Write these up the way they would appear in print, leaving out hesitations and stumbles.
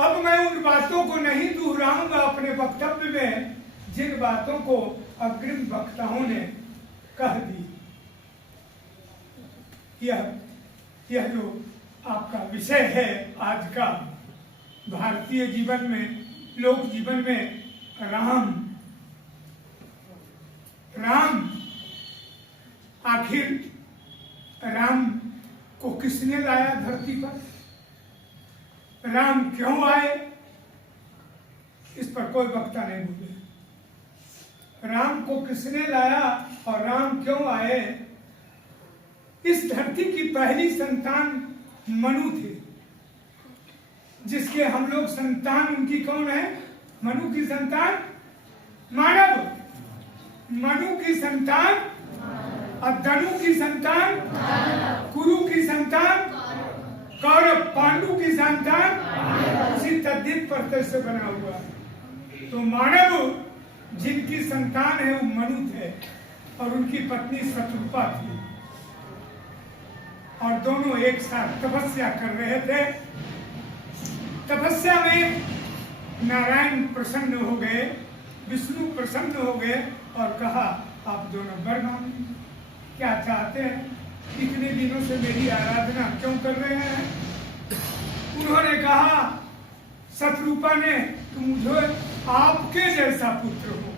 अब मैं उन बातों को नहीं दोहराऊंगा अपने वक्तव्य में जिन बातों को अग्रिम वक्ताओं ने कह दी। यह जो आपका विषय है आज का भारतीय जीवन में, लोक जीवन में, राम आखिर राम को किसने लाया धरती पर? राम क्यों आए? इस पर कोई वक्ता नहीं बोले। राम को किसने लाया और राम क्यों आए? इस धरती की पहली संतान मनु थे, जिसके हम लोग संतान, उनकी कौन है? मनु की संतान मानव, मनु की संतान और धनु की संतान कुरु की संतान, कौरव पांडु की संतान, उसी तद्धित प्रत्यय से बना हुआ। तो मानव जिनकी संतान है वो मनु थे और उनकी पत्नी शत्रुपा थी, और दोनों एक साथ तपस्या कर रहे थे। तपस्या में नारायण प्रसन्न हो गए, विष्णु प्रसन्न हो गए और कहा आप दोनों वर मांगे, क्या चाहते हैं? इतने दिनों से मेरी आराधना क्यों कर रहे हैं? उन्होंने कहा, शत्रुपा ने, तुम मुझे आपके जैसा पुत्र हो।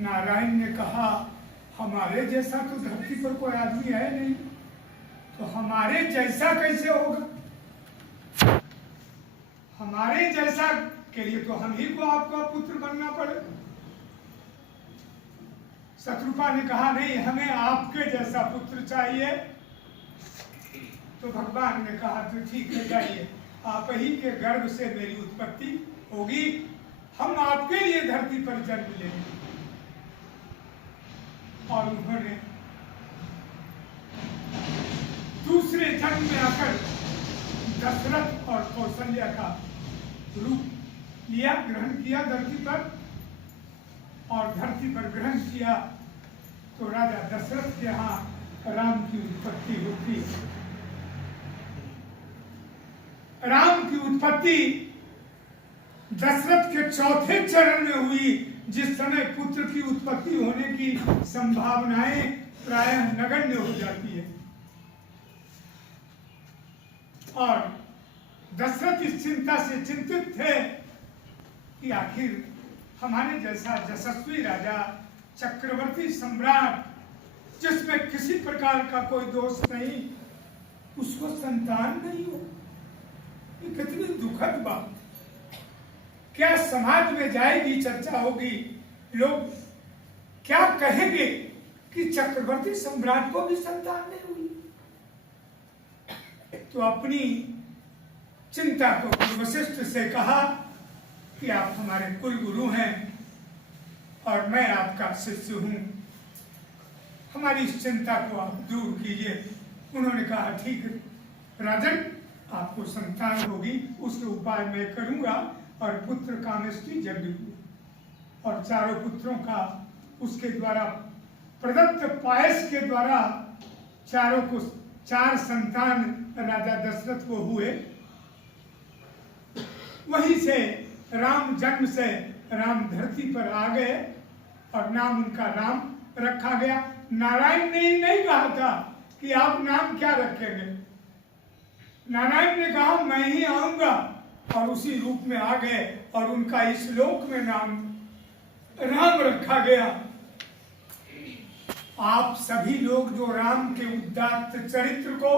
नारायण ने कहा, हमारे जैसा तो धरती पर कोई आदमी है नहीं, तो हमारे जैसा कैसे होगा? हमारे जैसा के लिए तो हम ही को आपका पुत्र बनना पड़े। शत्रुपा ने कहा, नहीं, हमें आपके जैसा पुत्र चाहिए। तो भगवान ने कहा, तो ठीक है, जाइए, आप ही के गर्भ से मेरी उत्पत्ति होगी, हम आपके लिए धरती पर जन्म लेंगे। और उन्होंने दूसरे जन्म में आकर दशरथ और कौशल्या का रूप लिया, ग्रहण किया धरती पर, और धरती पर ग्रहण किया तो राजा दशरथ के यहाँ राम की उत्पत्ति होती है। राम की उत्पत्ति दशरथ के चौथे चरण में हुई, जिस समय पुत्र की उत्पत्ति होने की संभावनाएं प्रायः नगण्य हो जाती है। और दशरथ इस चिंता से चिंतित थे कि आखिर हमारे जैसा यशस्वी राजा, चक्रवर्ती सम्राट, जिसमें किसी प्रकार का कोई दोष नहीं, उसको संतान नहीं हो। ये कितनी दुखद बात। क्या समाज में जाएगी, चर्चा होगी, लोग क्या कहेंगे कि चक्रवर्ती सम्राट को भी संतान नहीं हुई। तो अपनी चिंता को वशिष्ठ से कहा कि आप हमारे कुल गुरु हैं और मैं आपका शिष्य हूं, हमारी इस चिंता को आप दूर कीजिए। उन्होंने कहा, ठीक है राजन, आपको संतान होगी, उसके उपाय मैं करूंगा। और पुत्र कामेष्टि यज्ञ हुआ और चारों पुत्रों का उसके द्वारा प्रदत्त पायस के द्वारा चारों को 4 संतान राजा दशरथ को हुए। वहीं से राम जन्म से राम धरती पर आ गए और नाम उनका राम रखा गया। नारायण ने ही नहीं कहा था कि आप नाम क्या रखेंगे। नारायण ने कहा, मैं ही आऊंगा, और उसी रूप में आ गए और उनका इस लोक में नाम राम रखा गया। आप सभी लोग जो राम के उदात्त चरित्र को,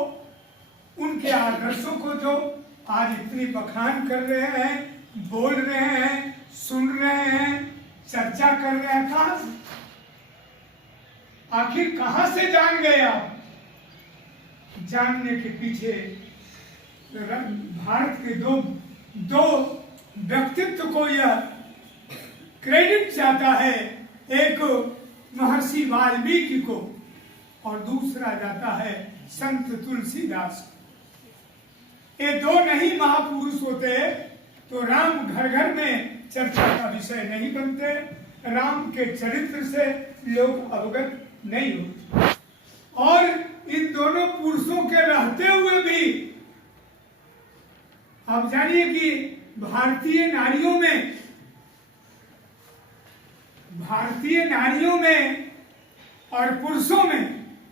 उनके आदर्शों को जो आज इतनी बखान कर रहे हैं, बोल रहे हैं, सुन रहे हैं, चर्चा कर रहे हैं, आखिर कहां से जान गए आप? जानने के पीछे भारत के दो व्यक्तित्व को यह क्रेडिट जाता है। एक महर्षि वाल्मीकि को और दूसरा जाता है संत तुलसीदास। ये 2 नहीं महापुरुष होते तो राम घर घर में चर्चा का विषय नहीं बनते, राम के चरित्र से लोग अवगत नहीं होते। और इन दोनों पुरुषों के रहते हुए भी आप जानिए कि भारतीय नारियों में और पुरुषों में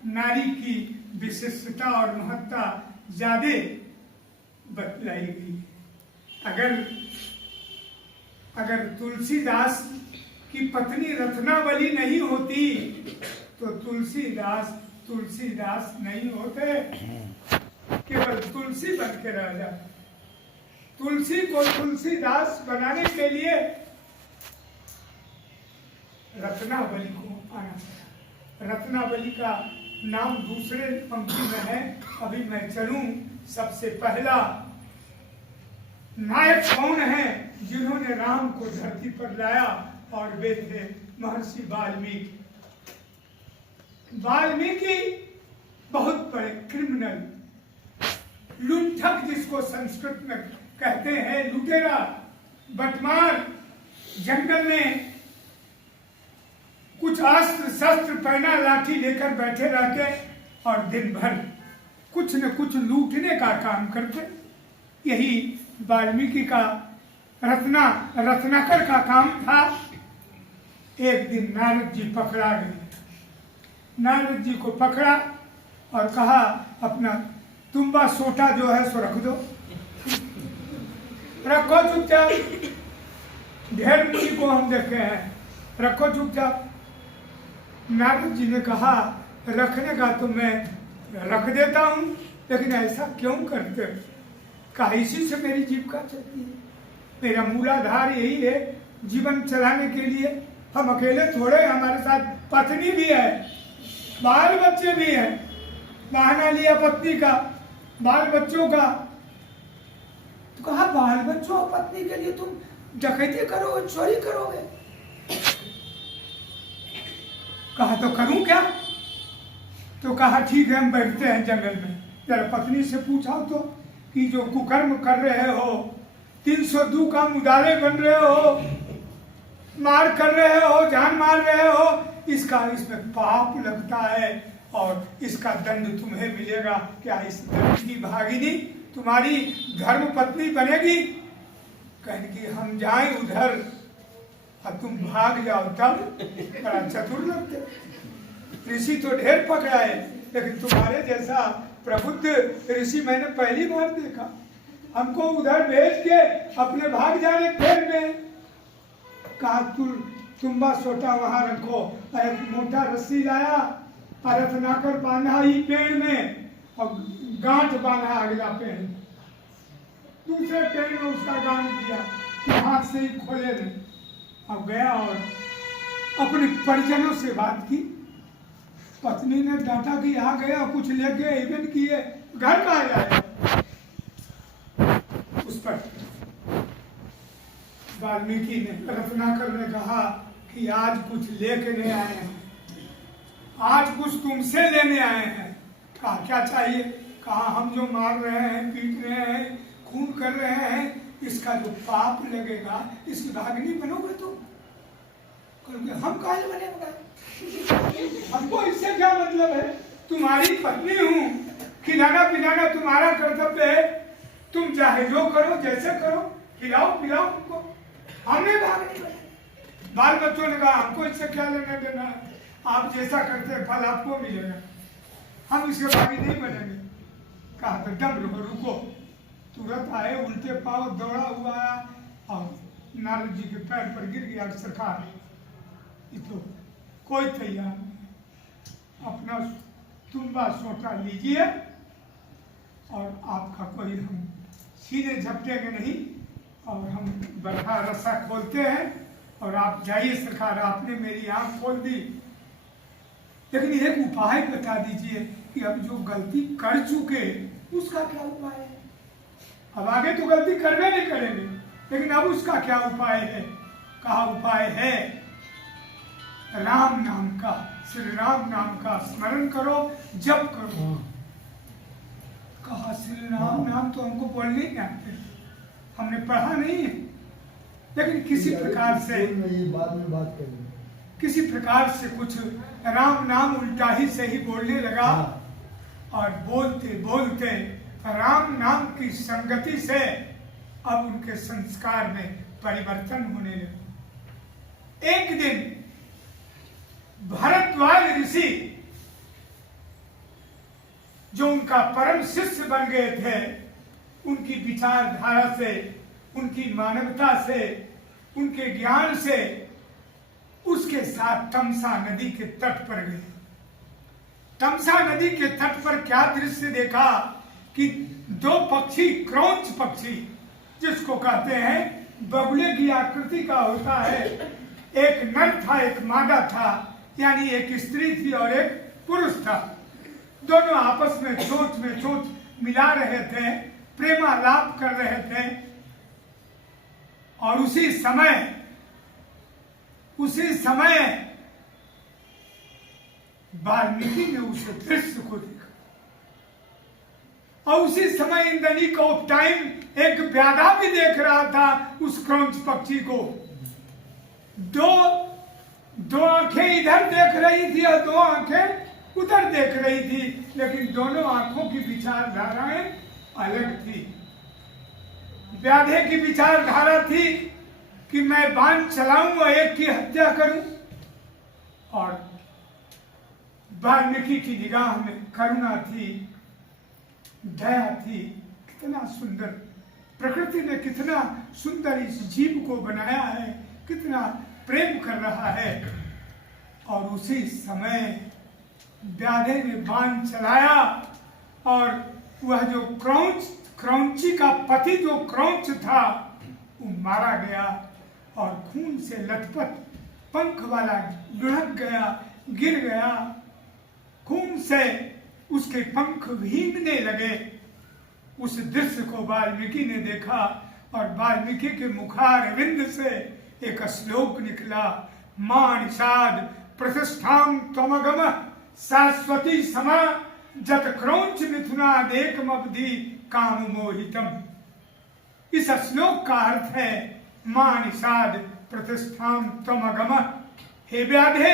नारी की विशिष्टता और महत्ता ज्यादा बतलाई गई। अगर तुलसीदास की पत्नी रत्नावली नहीं होती तो तुलसीदास नहीं होते, केवल तुलसी बन के रह जाते। तुलसी को तुलसीदास बनाने के लिए रत्नावली को आना पड़ा। रत्नावली का नाम दूसरे पंक्ति में है। अभी मैं चलूं, सबसे पहला नायक कौन है जिन्होंने राम को धरती पर लाया, और वे थे महर्षि वाल्मीकि। वाल्मीकि बहुत बड़े क्रिमिनल, लुंठक जिसको संस्कृत में कहते हैं, लुटेरा, बटमार, जंगल में कुछ अस्त्र शस्त्र पहना लाठी लेकर बैठे रहते और दिन भर कुछ न कुछ लूटने का काम करते। यही वाल्मीकि का रत्नाकर का काम था। एक दिन नारद जी पकड़ा गए। नारद जी को पकड़ा और कहा अपना तुम्बा सोटा जो है सो रख दो, रखो चुपचाप। ढेर मुनि को हम देखे हैं, रखो चुपचाप। नारद जी ने कहा रखने का तो मैं रख देता हूं, लेकिन ऐसा क्यों करते? कहा इसी से मेरी जीविका चलती है, मेरा मूलाधार यही है जीवन चलाने के लिए। हम अकेले थोड़े, हमारे साथ पत्नी भी है, बाल बच्चे भी हैं। बहाना लिया पत्नी का, बाल बच्चों का। तो कहा बाल बच्चों और पत्नी के लिए तुम डकैती करोगे, चोरी करोगे? कहा तो करूं क्या? तो कहा ठीक है, हम बैठते हैं जंगल में। जरा पत्नी से पूछा तो कि जो कुकर्म कर रहे हो, 302 का मुदारे बन रहे हो, मार कर रहे हो, जान मार रहे हो, इसमें पाप लगता है और इसका दंड तुम्हें मिलेगा। क्या इस दंड की भागिनी तुम्हारी धर्म पत्नी बनेगी? कहेंगे हम जाएं उधर और तुम भाग जाओ, तब बड़ा चतुर लगते। ऋषि तो ढेर पकड़ाए, लेकिन तुम्हारे जैसा प्रबुद्ध ऋषि मैंने पहली बार देखा। हमको उधर भेज के अपने भाग जाने खेत में। कहा तुम्बा सोटा वहां रखो। एक मोटा रस्सी लाया और रत्नाकर बांधा ही पेड़ में और गांठ बांधा अगला पेड़, दूसरे पेड़ में उसका गांठ दिया कि हाथ से ही खोले नहीं। अब गया और अपने परिजनों से बात की। पत्नी ने डांटा कि यहाँ गया कुछ लेके इवेंट किए, घर का जाए। उस पर वाल्मीकि ने, रत्नाकर ने कहा कि आज कुछ लेके नहीं आए हैं, आज कुछ तुमसे लेने आए हैं। कहा क्या चाहिए? कहा हम जो मार रहे हैं, पीट रहे हैं, खून कर रहे हैं, इसका जो पाप लगेगा, इसकी भागनी बनोगे तुम? कहोगे हम काहे बनेंगे? हमको इससे क्या मतलब है? तुम्हारी पत्नी हूं, खिलाना पिलाना तुम्हारा कर्तव्य है। तुम चाहे जो करो, जैसे करो, खिलाओ पिलाओ तुमको, हमने भागनी बने। बाल बच्चों ने कहा हमको इससे क्या लेना देना है, आप जैसा करते हैं फल आपको मिलेगा, हम इसके भागी नहीं बनेंगे। कहा तो दम रुको। तुरंत आए, उल्टे पांव दौड़ा हुआ आया और नारद जी के पैर पर गिर गया। सरकार तो कोई तैयार नहीं, अपना तुम्बा सोटा लीजिए और आपका कोई हम सीधे झपटेंगे नहीं, और हम बरखा रस्सा खोलते हैं और आप जाइए सरकार, आपने मेरी आंख खोल दी। लेकिन एक उपाय बता दीजिए कि अब जो गलती कर चुके उसका क्या उपाय है? अब आगे तो गलती करवे नहीं करेंगे, लेकिन अब उसका क्या उपाय है? कहा उपाय है राम नाम का, श्री राम नाम का स्मरण करो, जप करो। कहा श्री राम नाम तो हमको बोलने नहीं आते, हमने पढ़ा नहीं है, लेकिन किसी प्रकार से किसी प्रकार से कुछ राम नाम उल्टा ही सही बोलने लगा। और बोलते बोलते राम नाम की संगति से अब उनके संस्कार में परिवर्तन होने लगा। एक दिन भारद्वाज ऋषि, जो उनका परम शिष्य बन गए थे, उनकी विचारधारा से, उनकी मानवता से, उनके ज्ञान से, उसके साथ तमसा नदी के तट पर गए। तमसा नदी के तट पर क्या दृश्य देखा कि दो पक्षी, क्रौंच पक्षी जिसको कहते हैं बगुले की आकृति का होता है, एक नर था एक मादा था, यानी एक स्त्री थी और एक पुरुष था। दोनों आपस में चोंच मिला रहे थे, प्रेमालाप कर रहे थे। और उसी समय वाल्मीकि ने उस दृश्य को देखा। और उसी समय in the nick of time एक व्याधा भी देख रहा था उस क्रौंच पक्षी को। दो आंखें इधर देख रही थी और दो आंखें उधर देख रही थी, लेकिन दोनों आंखों की विचारधाराएं अलग थी। व्याधे की विचारधारा थी कि मैं बाण चलाऊं और एक की हत्या करूं, और वाल्मीकि की निगाह में करुणा थी, दया थी। कितना सुंदर प्रकृति ने कितना सुंदर इस जीव को बनाया है, कितना प्रेम कर रहा है। और उसी समय व्याधे ने बाण चलाया और वह जो क्रौंची का पति जो क्रौंच था वो मारा गया और खून से लथपथ पंख वाला लुढ़क गया, गिर गया। खून से उसके पंख भीगने लगे। उस दृश्य को वाल्मीकि ने देखा और वाल्मीकि के मुखारविंद से एक श्लोक निकला, मां निषाद प्रतिष्ठां त्वमगम शाश्वती समा जत क्रौंच मिथुनादेकमवधि काम मोहितम। इस श्लोक का अर्थ है, मां निषाद प्रतिष्ठां त्वमगम। हे व्याधे,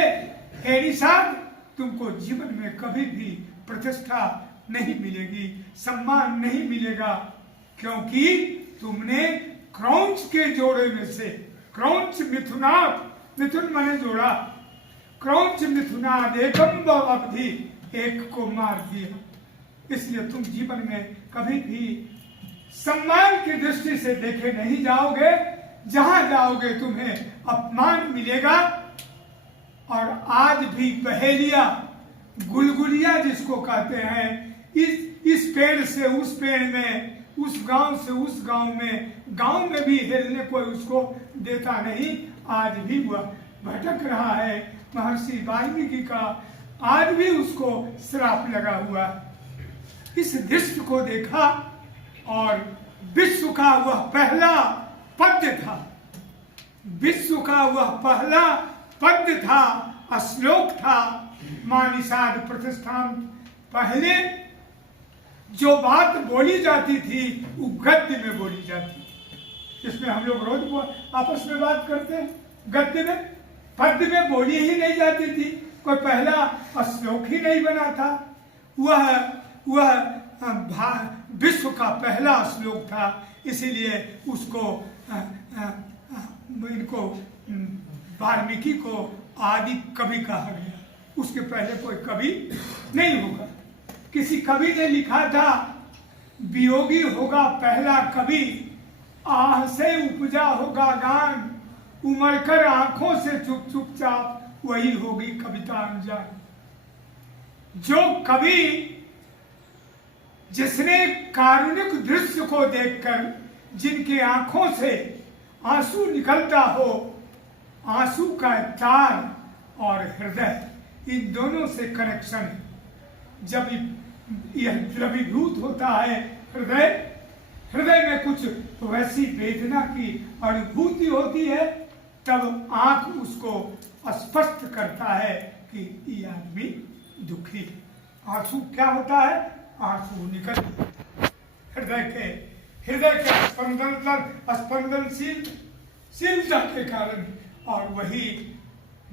हे निषाद, तुमको जीवन में कभी भी प्रतिष्ठा नहीं मिलेगी, सम्मान नहीं मिलेगा, क्योंकि तुमने क्रौंच के जोड़े में से, क्रौंच मिथुनाद, मिथुन माने जोड़ा, क्रौंच मिथुनाद एकम अवधि, एक को मार दिया। इसलिए तुम जीवन में कभी भी सम्मान की दृष्टि से देखे नहीं जाओगे। जहां जाओगे तुम्हें अपमान मिलेगा। और आज भी पहेलिया, गुलगुलिया जिसको कहते हैं, इस पेड़ से उस पेड़ में, उस गांव से उस गांव में भी हिलने कोई उसको देता नहीं। आज भी वह भटक रहा है। महर्षि वाल्मीकि का आज भी उसको श्राप लगा हुआ। इस दृश्य को देखा और विश्व का वह पहला पद्य था, विश्व का वह पहला पद्य था, श्लोक था, मां निषाद प्रतिष्ठान। पहले जो बात बोली जाती थी वो गद्य में बोली जाती, जिसमें हम लोग रोज आपस में बात करते हैं, गद्य में, पद्य में बोली ही नहीं जाती थी। कोई पहला श्लोक ही नहीं बना था। वह विश्व का पहला श्लोक था, इसीलिए उसको इनको वाल्मीकि को आदि कवि कहा गया। उसके पहले कोई कवि नहीं होगा। किसी कवि ने लिखा था, वियोगी होगा पहला कवि, आह से उपजा होगा गान, उमड़कर आंखों से चुपचाप वही होगी कविता अनजान। जो कवि जिसने कारुणिक दृश्य को देखकर जिनके आंखों से आंसू निकलता हो, आंसू का तार और हृदय, इन दोनों से कनेक्शन है। जब यह द्रवीभूत होता है हृदय में कुछ वैसी वेदना की अनुभूति होती है, तब आंख उसको स्पष्ट करता है कि ये आदमी दुखी। आंसू क्या होता है? आंसू निकल हृदय के स्पंदनशीलता के कारण। और वही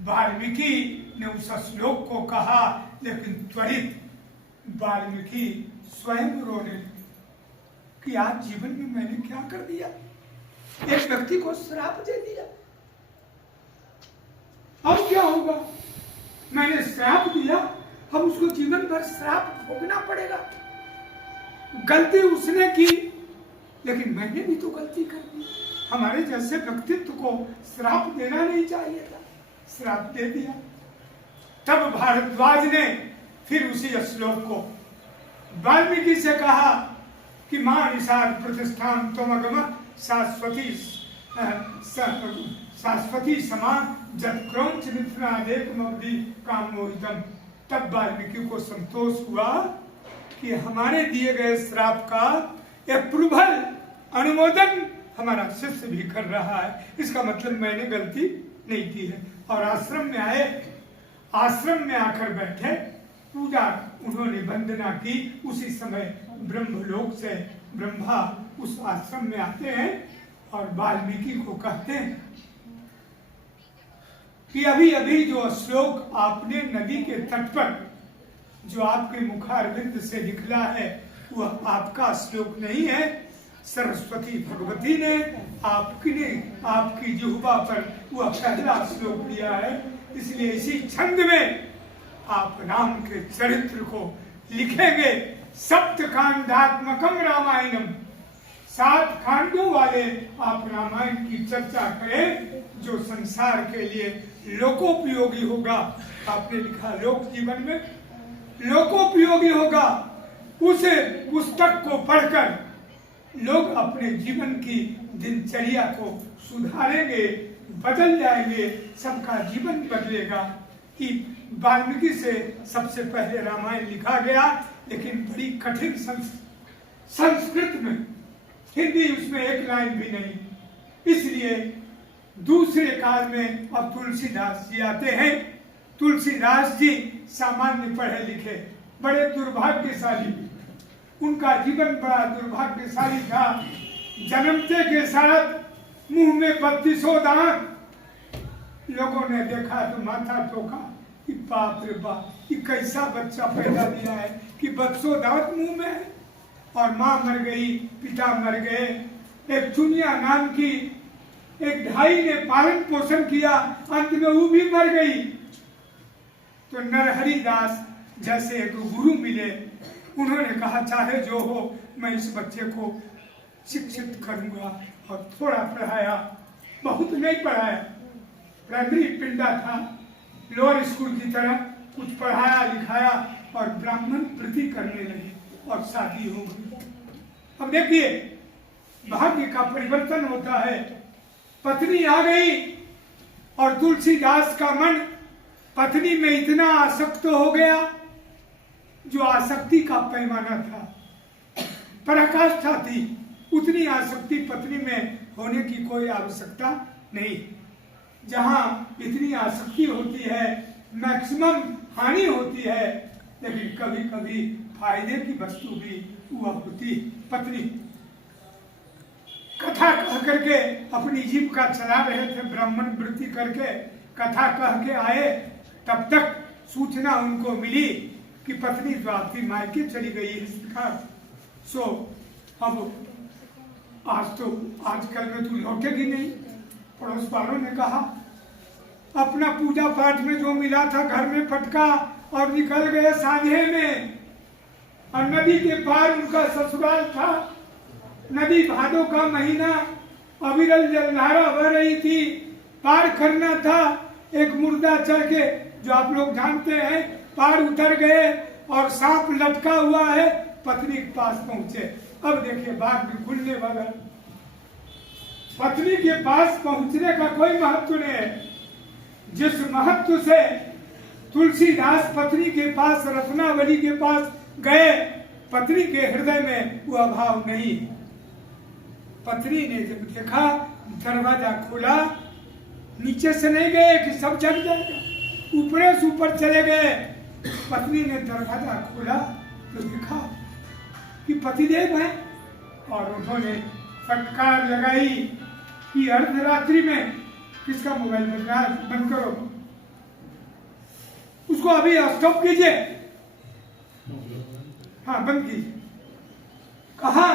वाल्मीकि ने उस श्लोक को कहा, लेकिन त्वरित वाल्मीकि स्वयं रोने कि आज जीवन में मैंने क्या कर दिया। एक व्यक्ति को श्राप दे दिया, अब क्या होगा? मैंने श्राप दिया, अब उसको जीवन भर श्राप भोगना पड़ेगा। गलती उसने की, लेकिन मैंने भी तो गलती कर दी। हमारे जैसे व्यक्तित्व को श्राप देना नहीं चाहिए था, श्राप दे दिया। तब भारद्वाज ने फिर उसी श्लोक को वाल्मीकि से कहा कि मां निषाद प्रतिष्ठान त्वमगम शाश्वती समान जब क्रौंच मिथुनादेकमवधि काम मोहितम। तब वाल्मीकि को संतोष हुआ कि हमारे दिए गए श्राप का अप्रूवल, अनुमोदन हमारा शिष्य भी कर रहा है, इसका मतलब मैंने गलती नहीं की है। और आश्रम में आए, आश्रम में आकर बैठे, पूजा उन्होंने वंदना की। उसी समय ब्रह्मलोक से ब्रह्मा उस आश्रम में आते हैं और वाल्मीकि को कहते हैं कि अभी अभी जो श्लोक आपने नदी के तट पर जो आपके मुखारविंद से निकला है वह आपका श्लोक नहीं है। सरस्वती भगवती ने आपकी जिह्वा पर वह पहला श्लोक लिया है, इसलिए इसी छंद में आप राम के चरित्र को लिखेंगे। सप्तकांडात्मकम रामायणम, 7 कांडों वाले आप रामायण की चर्चा करें जो संसार के लिए लोकोपयोगी होगा। आपने लिखा लोक जीवन में लोकोपयोगी होगा। उस पुस्तक को पढ़कर लोग अपने जीवन की दिनचर्या को सुधारेंगे, बदल जाएंगे, सबका जीवन बदलेगा। कि वाल्मीकि से सबसे पहले रामायण लिखा गया, लेकिन बड़ी कठिन संस्कृत में, हिंदी उसमें एक लाइन भी नहीं। इसलिए दूसरे काल में अब तुलसीदास जी आते हैं। तुलसीदास जी सामान्य पढ़े लिखे, बड़े दुर्भाग्यशाली, उनका जीवन बड़ा दुर्भाग्यशाली था। जन्मते के साथ मुंह में 32 दांत। लोगों ने देखा तो माथा ठोका कि बाप रे बाप, ये कैसा बच्चा पैदा दिया है कि 32 दांत मुंह में है। और माँ मर गई, पिता मर गए, एक चुनिया नाम की एक भाई ने पालन पोषण किया, अंत में वो भी मर गई। तो नरहरि दास जैसे एक गुरु मिले, उन्होंने कहा चाहे जो हो मैं इस बच्चे को शिक्षित करूंगा। और थोड़ा पढ़ाया, बहुत नहीं पढ़ाया, प्राइमरी पिंडा था, लोअर स्कूल की तरह कुछ पढ़ाया लिखाया और ब्राह्मण प्रीति करने लगे और शादी हो गई। अब देखिए भाग्य का परिवर्तन होता है। पत्नी आ गई और तुलसीदास का मन पत्नी में इतना आसक्त हो गया, जो आसक्ति का पैमाना था, पराकाष्ठा थी, उतनी आसक्ति पत्नी में होने की कोई आवश्यकता नहीं। जहां इतनी आसक्ति होती है मैक्सिमम हानि होती है, लेकिन कभी कभी फायदे की वस्तु भी हुआ होती। पत्नी कथा कह करके अपनी जीविका चला रहे थे, ब्राह्मण वृत्ति करके कथा कह के आए, तब तक सूचना उनको मिली कि पत्नी तो आपकी मायके चली गई है। सो अब आजकल में तू लौटेगी नहीं। पड़ोस वालों ने कहा अपना पूजा पाठ में जो मिला था घर में पटका और निकल गए सांझे में। और नदी के पार उनका ससुराल था। नदी भादों का महीना, अविरल जलधारा बह रही थी, पार करना था। एक मुर्दा चढ़ के, जो आप लोग जानते हैं, पार उतर गए और सांप लटका हुआ है, पत्नी के पास पहुंचे। अब देखिए बात भी खुलने वाला। पत्नी के पास पहुंचने का कोई महत्व नहीं है। जिस महत्व से तुलसीदास पत्नी के पास, रत्नावली के पास गए, पत्नी के हृदय में वो अभाव नहीं। पत्नी ने जब देखा, दरवाजा खोला, नीचे से नहीं गए कि सब जग जाएगा, ऊपरे से ऊपर चले गए। पत्नी ने दरवाजा खोला तो देखा कि पतिदेव है, और उन्होंने फटकार लगाई कि अर्धरात्रि में किसका मोबाइल बज रहा है, बंद करो, उसको अभी स्टॉप कीजिए। हाँ बंद कीजिए। कहा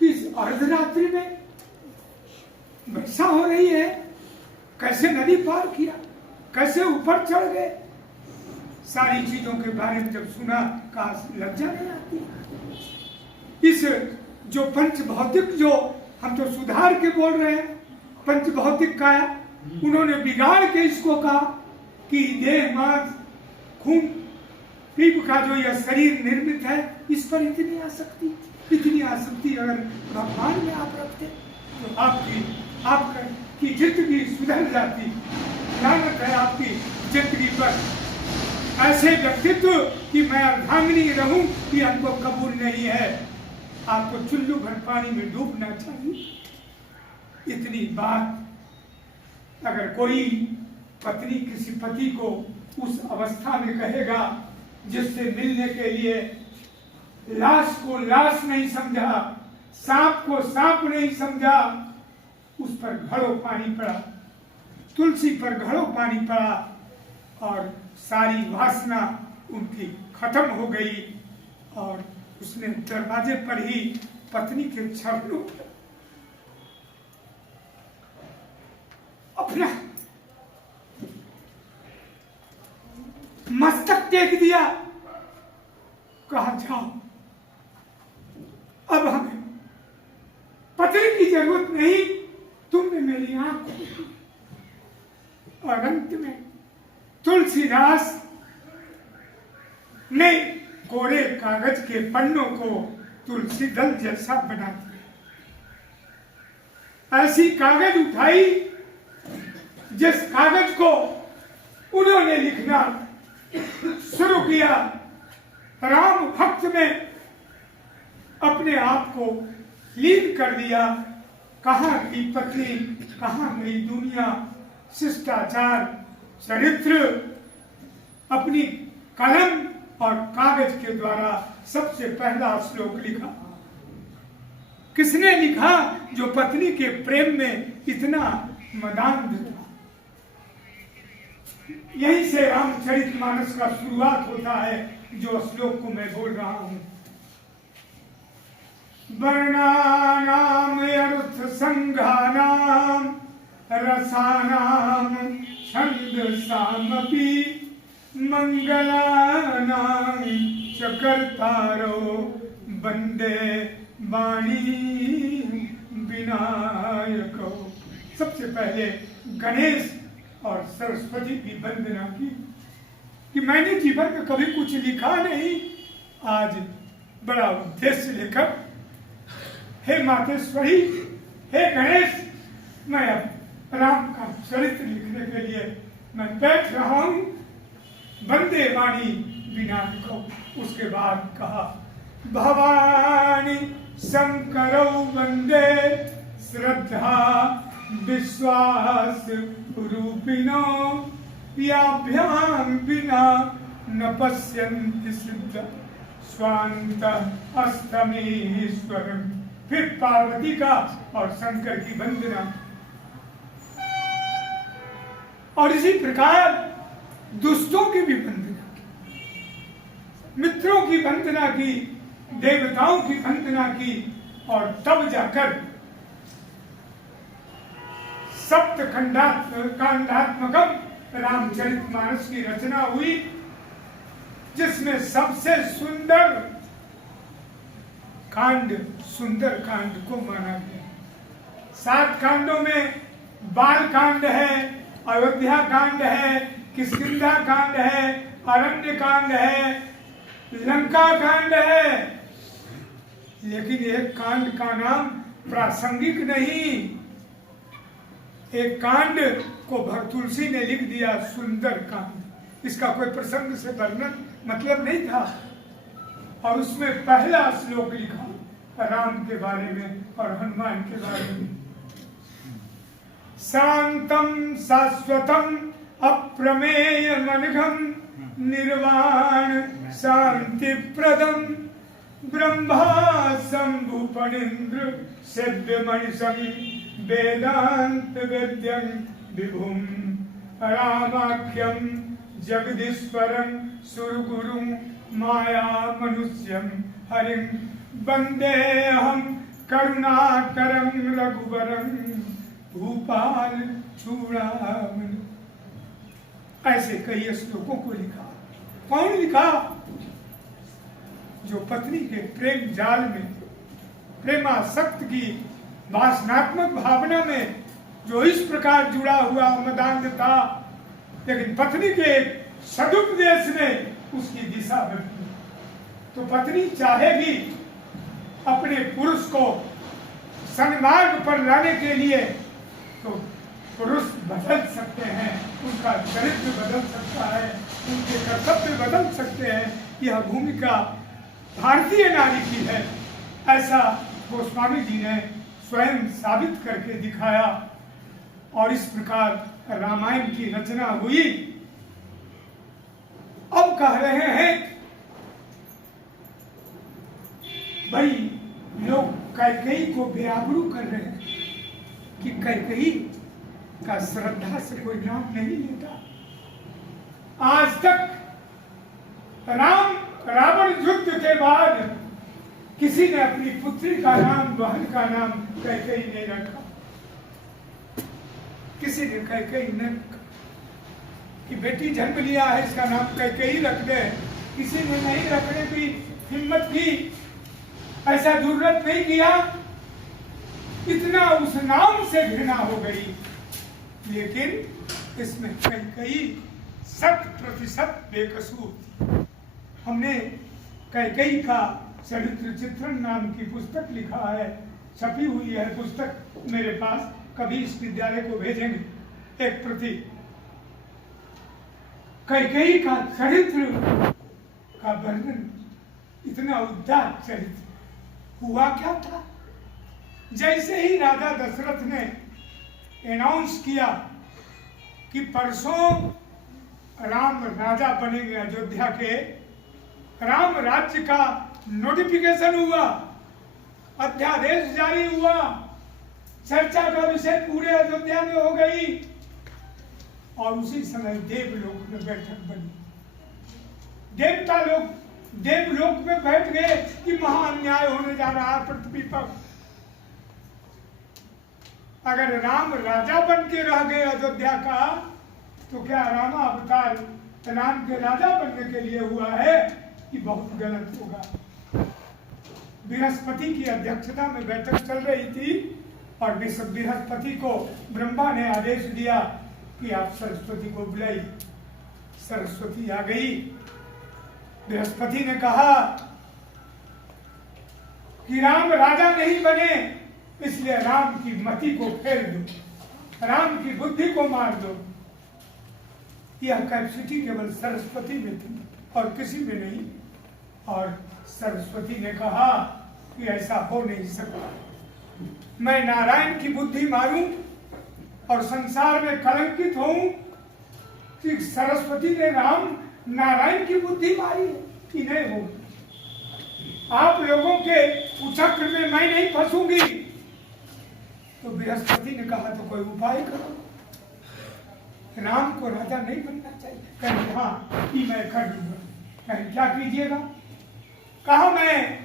कि अर्धरात्रि में वर्षा हो रही है, कैसे नदी पार किया, कैसे ऊपर चढ़ गए, सारी चीजों के बारे में जब सुना कहा लज्जा नहीं आती। इस जो पंच भौतिक, जो हम तो सुधार के बोल रहे हैं, पंच भौतिक का उन्होंने बिगाड़ के इसको कहा कि देह मांस खून पीप का जो यह शरीर निर्मित है, इस पर इतनी आसक्ति अगर भगवान में आप रखते तो आपकी जिंदगी सुधर जाती। लानत है आपकी जिंदगी पर ऐसे व्यक्तित्व कि मैं अर्धांगिनी रहूं, कि हमको कबूल नहीं है। आपको चुल्लू भर पानी में डूबना चाहिए। इतनी बात अगर कोई पत्नी किसी पति को उस अवस्था में कहेगा जिससे मिलने के लिए लाश को लाश नहीं समझा, सांप को सांप नहीं समझा, उस पर घड़ों पानी पड़ा, तुलसी पर घड़ों पानी पड़ा और सारी वासना उनकी खत्म हो गई और उसने दरवाजे पर ही पत्नी के चरणों अपना मस्तक टेक दिया, कहा जाओ अब हमें पत्नी की जरूरत नहीं, तुमने मेरी आंख खोली। और अंत में तुलसीदास ने कोरे कागज के पन्नों को तुलसी दल जैसा बना दिया। ऐसी कागज उठाई जिस कागज को उन्होंने लिखना शुरू किया, राम भक्त में अपने आप को लीन कर दिया। कहाँ की पत्नी, कहाँ गई दुनिया, शिष्टाचार, चरित्र, अपनी कलम और कागज के द्वारा सबसे पहला श्लोक लिखा। किसने लिखा? जो पत्नी के प्रेम में इतना मदान्ध था। यहीं से रामचरितमानस का शुरुआत होता है, जो श्लोक को मैं बोल रहा हूं। वर्णानाम अर्थ संघानाम रसानाम छंदसामपि मंगलानां च कर्तारो वंदे वाणी विनायको। सबसे पहले गणेश और सरस्वती की वंदना की कि मैंने जीवन में कभी कुछ लिखा नहीं, आज बड़ा उद्देश्य लेकर, हे मातेश्वरी, हे गणेश, मैं अब राम का चरित्र लिखने के लिए मैं बैठ रहा हूं। वंदे वाणी विनायको। उसके बाद कहा भवानी शंकरौ वंदे श्रद्धा विश्वास रूपिणो याभ्याम बिना न पश्यन्ति सिद्ध स्वांत अस्तमेश्वरम। फिर पार्वती का और शंकर की वंदना। और इसी प्रकार दुष्टों की भी वंदना की, मित्रों की वंदना की, देवताओं की वंदना की, और तब जाकर सप्त कांडात्मकम रामचरितमानस की रचना हुई, जिसमें सबसे सुंदर कांड सुंदर कांड को माना गया। 7 कांडों में बाल कांड है, अयोध्या कांड है, किष्किंधा कांड है, अरण्य कांड है, लंका कांड है, लेकिन एक कांड का नाम प्रासंगिक नहीं। एक कांड को तुलसी ने लिख दिया सुंदर कांड। इसका कोई प्रसंग से वर्णन मतलब नहीं था, और उसमें पहला श्लोक लिखा राम के बारे में और हनुमान के बारे में। शांतम शाश्वतम अप्रमेय मनघम निर्वाण शांति प्रदम ब्रह्मा शंभु फणीन्द्र सिद्ध मणिषं वेदांत वेद्यं विभुम रामाख्यम जगदीश्वरं सुरगुरुं माया मनुष्यं हरिं वंदेऽहं करुणाकरं रघुवरं भूपाल चूड़ामणि। ऐसे कई श्लोकों को लिखा। कौन लिखा? जो पत्नी के प्रेम जाल में, प्रेमासक्त की वासनात्मक भावना में जो इस प्रकार जुड़ा हुआ मदान्ध था, लेकिन पत्नी के सदुपदेश ने उसकी दिशा बदली। तो पत्नी चाहेगी अपने पुरुष को सन्मार्ग पर लाने के लिए, तो पुरुष बदल सकते हैं, उनका चरित्र बदल सकता है, उनके कर्तव्य बदल सकते हैं। यह भूमिका भारतीय नारी की है, ऐसा गोस्वामी जी ने स्वयं साबित करके दिखाया। और इस प्रकार रामायण की रचना हुई। अब कह रहे हैं भाई, लोग कैकेयी को बेआबरू कर रहे हैं कि कैकेयी का श्रद्धा से कोई नाम नहीं लेता। आज तक राम रावण युद्ध के बाद किसी ने अपनी पुत्री का नाम, बहन का नाम कैकेयी नहीं रखा। किसी ने कैकेयी नहीं रखा कि बेटी जन्म लिया है इसका नाम कैकेयी रख दे। किसी ने नहीं रखने की हिम्मत की, ऐसा जरूरत नहीं किया। इतना उस नाम से घृणा हो गई। लेकिन इसमें कैकेयी 100% बेकसूर थी। हमने कैकेयी का चरित्र चित्रण नाम की पुस्तक लिखा है, छपी हुई है पुस्तक मेरे पास। कभी इस विद्यालय को भेजेंगे एक प्रति। कैकेयी का चरित्र का वर्णन, इतना उदार चरित्र। हुआ क्या था? जैसे ही राजा दशरथ ने अनाउंस किया कि परसों राम राजा बनेंगे अयोध्या के, राम राज्य का नोटिफिकेशन हुआ, अध्यादेश जारी हुआ, चर्चा का विषय पूरे अयोध्या में हो गई। और उसी समय देवलोक में बैठक बनी। देवता लोग देवलोक में बैठ गए कि महा अन्याय होने जा रहा है पृथ्वी पर। अगर राम राजा बन के रह गए अयोध्या का, तो क्या रामा अवतार राम के राजा बनने के लिए हुआ है? कि बहुत गलत होगा। बृहस्पति की अध्यक्षता में बैठक चल रही थी और बृहस्पति को ब्रह्मा ने आदेश दिया कि आप सरस्वती को बुलाइए। सरस्वती आ गई। बृहस्पति ने कहा कि राम राजा नहीं बने, इसलिए राम की मति को फेर दो, राम की बुद्धि को मार दो। यह कैपेसिटी केवल सरस्वती में थी और किसी में नहीं। और सरस्वती ने कहा कि ऐसा हो नहीं सकता। मैं नारायण की बुद्धि मारूं और संसार में कलंकित हूं कि सरस्वती ने राम नारायण की बुद्धि मारी कि नहीं हो। आप लोगों के उचक्र में मैं नहीं फंसूंगी। तो बृहस्पति ने कहा तो कोई उपाय करो, राम को राजा नहीं बनना चाहिए। कहें हाँ कि मैं कर दूंगा। कहें क्या कीजिएगा? कहा मैं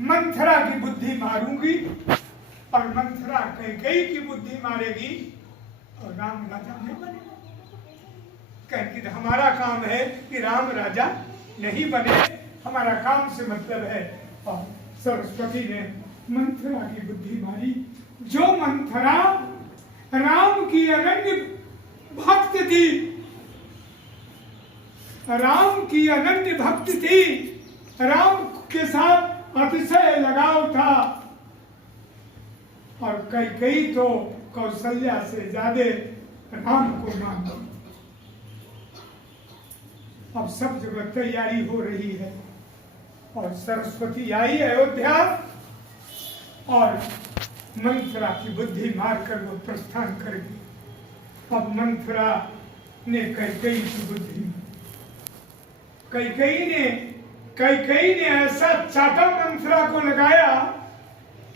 मंथरा की बुद्धि मारूंगी और मंथरा कैकेयी की बुद्धि मारेगी और राम राजा नहीं बनेगा। कहें कि हमारा काम है कि राम राजा नहीं बने, हमारा काम से मतलब है। और सरस्वती ने मंथरा की बुद्धि मारी। जो मंथरा राम की अनन्य भक्त थी, राम की अनन्य भक्ति थी, राम के साथ अतिशय लगाव था। और कैकेयी तो कौशल्या से ज्यादा राम को मानती। अब सब जगह तैयारी हो रही है और सरस्वती आई अयोध्या और मंथरा की बुद्धि मारकर वो प्रस्थान करेगी। अब मंथरा ने कैकेयी की बुद्धि, कैकेयी ने ऐसा चाटा मंथरा को लगाया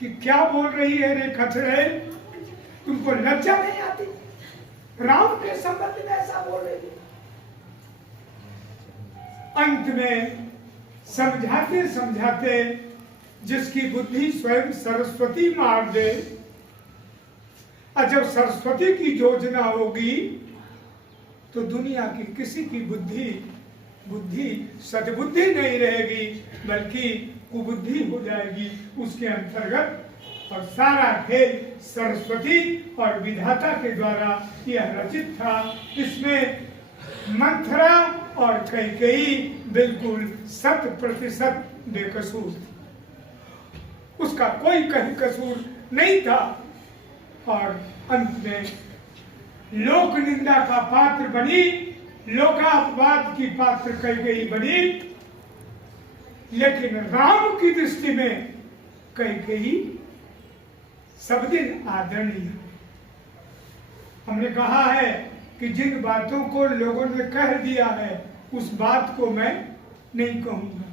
कि क्या बोल रही है रे खचड़े, तुमको लज्जा नहीं आती? राम के संबंध में ऐसा बोल रही है। अंत में समझाते समझाते जिसकी बुद्धि स्वयं सरस्वती मार दे, और जब सरस्वती की योजना होगी तो दुनिया की किसी की बुद्धि सद्बुद्धि नहीं रहेगी, बल्कि कुबुद्धि हो जाएगी उसके अंतर्गत। और सारा खेल सरस्वती और विधाता के द्वारा यह रचित था। इसमें मंथरा और कैकेयी बिल्कुल 100% बेकसूर थी, उसका कोई कहीं कसूर नहीं था। और अंत में लोक निंदा का पात्र बनी, लोकापवाद की पात्र कैकेयी बनी, लेकिन राम की दृष्टि में कैकेयी सब दिन आदरणीय। हमने कहा है कि जिन बातों को लोगों ने कह दिया है उस बात को मैं नहीं कहूंगा।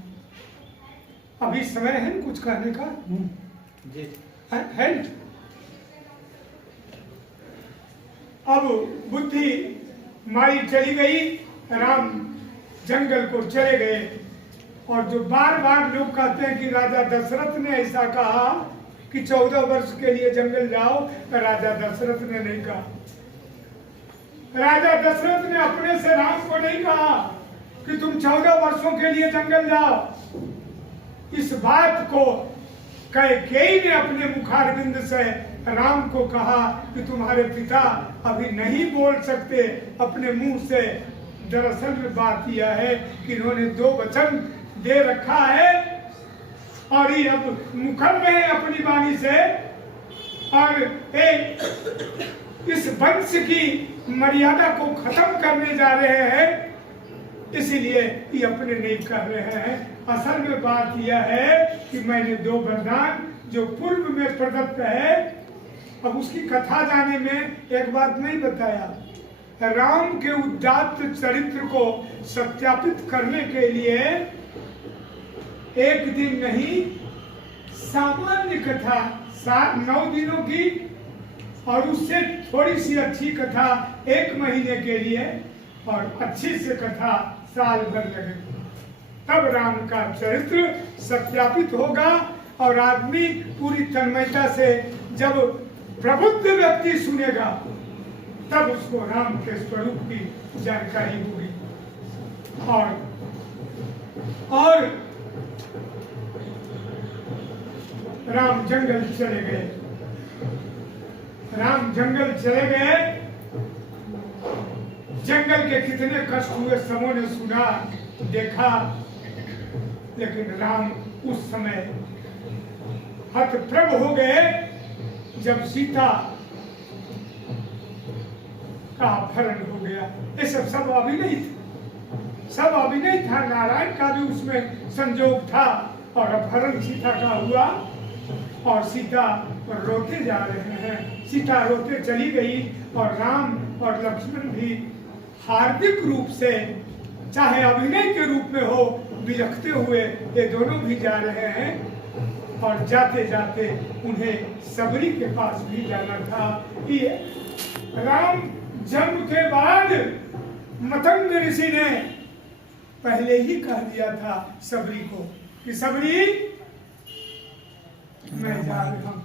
अभी समय है कुछ कहने का? जी है। अब बुद्धि मारी चली गई, राम जंगल को चले गए। और जो बार बार लोग कहते हैं कि राजा दशरथ ने ऐसा कहा कि 14 वर्ष के लिए जंगल जाओ, तो राजा दशरथ ने नहीं कहा। राजा दशरथ ने अपने से राम को नहीं कहा कि तुम 14 वर्षों के लिए जंगल जाओ। इस बात को कैकेयी ने अपने मुखारविंद से राम को कहा कि तुम्हारे पिता अभी नहीं बोल सकते अपने मुंह से। दरअसल में बात यह है कि इन्होंने 2 वचन दे रखा है और ये अब मुखर में है अपनी वाणी से, और एक इस वंश की मर्यादा को खत्म करने जा रहे हैं, इसीलिए ये अपने नहीं कर रहे हैं। असल में बात यह है कि मैंने 2 वरदान जो पूर्व में प्रदत्त है, अब उसकी कथा जाने में एक बात नहीं बताया। राम के उदात्त चरित्र को सत्यापित करने के लिए एक दिन नहीं, सामान्य कथा 7-9 दिनों की, और उससे थोड़ी सी अच्छी कथा 1 महीने के लिए, और अच्छी से कथा साल भर लगेगी। तब राम का चरित्र सत्यापित होगा और आदमी पूरी तन्मयता से जब प्रबुद्ध व्यक्ति सुनेगा तब उसको राम के स्वरूप की जानकारी होगी। और राम जंगल चले गए। राम जंगल चले गए। जंगल के कितने कष्ट हुए सबों ने सुना देखा, लेकिन राम उस समय हतप्रभ हो गए जब सीता का अपहरण हो गया। ये सब अभिनय था, सब अभिनय था। नारायण का भी उसमें संजोग था। और अपहरण सीता का हुआ और सीता रोते जा रहे हैं। सीता रोते चली गई और राम और लक्ष्मण भी हार्दिक रूप से, चाहे अभिनय के रूप में हो, बिलखते हुए ये दोनों भी जा रहे हैं। और जाते जाते उन्हें सबरी के पास भी जाना था। कि राम जन्म के बाद मतंग ऋषि ने पहले ही कह दिया था सबरी को कि सबरी मैं जा रहा हूं।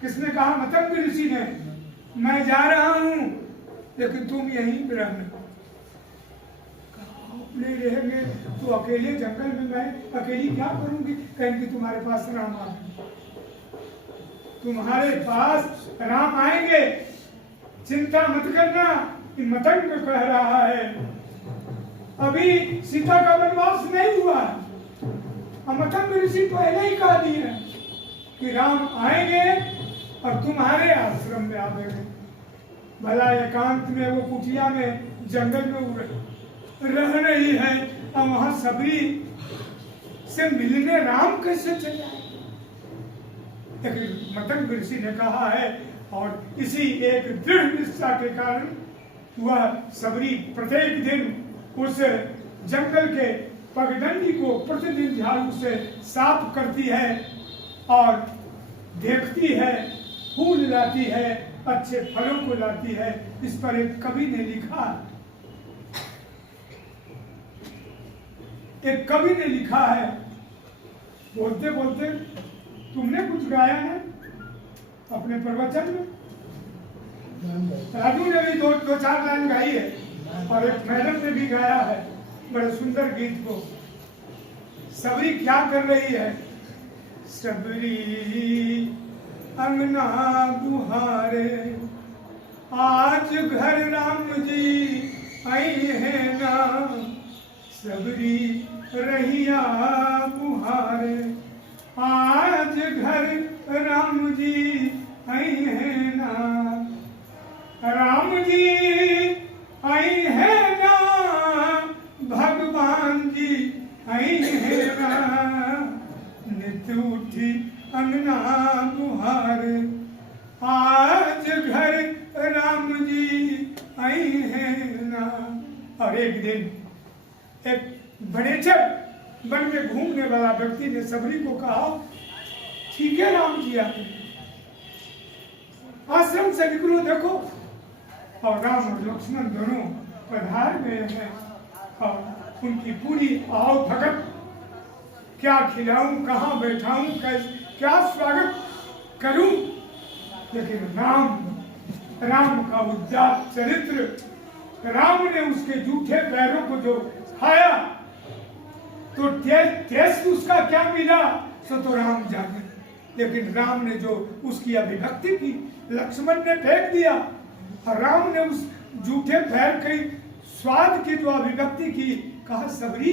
किसने कहा? मतंग ऋषि ने। मैं जा रहा हूं लेकिन तुम यहीं पे रहना। नहीं रहेंगे तो अकेले जंगल में मैं अकेली क्या करूंगी? कहेंगे तुम्हारे पास राम आ गए, तुम्हारे पास राम आएंगे, चिंता मत करना। मतंग कह रहा है अभी सीता का वनवास नहीं हुआ। मतंग ऋषि पहले ही कह दिए कि राम आएंगे और तुम्हारे आश्रम में आवेंगे। भला एकांत में वो कुटिया में जंगल में रह रही है और वहां सबरी से मिलने राम कैसे चले आए? लेकिन मतंग ऋषि ने कहा है और इसी एक दृढ़ निष्ठा के कारण वह सबरी प्रत्येक दिन उस जंगल के पगडंडी को प्रतिदिन झाड़ू से साफ करती है और देखती है, फूल लाती है, अच्छे फलों को लाती है। इस पर एक कवि ने लिखा, एक कवि ने लिखा है बोलते बोलते तुमने कुछ गाया है अपने प्रवचन में? राजू ने भी दो चार लाइन गाई है और एक मैडम ने भी गाया है बड़े सुंदर गीत को। सबरी क्या कर रही है? सबरी अंगना बुहारे, आज घर राम जी आई है ना, सबरी रहिया बुहारे, आज घर राम जी आई है ना, राम जी आई है ना, भगवान जी आई है ना, नित उठी अंगना बुहारे, आज घर राम जी आई है ना। और एक दिन एक बड़ेचर वन में घूमने वाला व्यक्ति ने सबरी को कहा, ठीक है राम जी आते आश्रम से निकलो देखो। और राम और लक्ष्मण दोनों पधार गए हैं और उनकी पूरी आओ भगत, क्या खिलाऊं, कहाँ बैठाऊं, क्या स्वागत करूं। लेकिन राम का उद्दात चरित्र, राम ने उसके जूठे पैरों को जो खाया तो टेस्ट उसका क्या मिला सो तो राम जाने। लेकिन राम ने जो उसकी अभिव्यक्ति की लक्ष्मण ने फेंक दिया, और राम ने उस जूठे पैर के स्वाद की जो अभिव्यक्ति की, कहा सबरी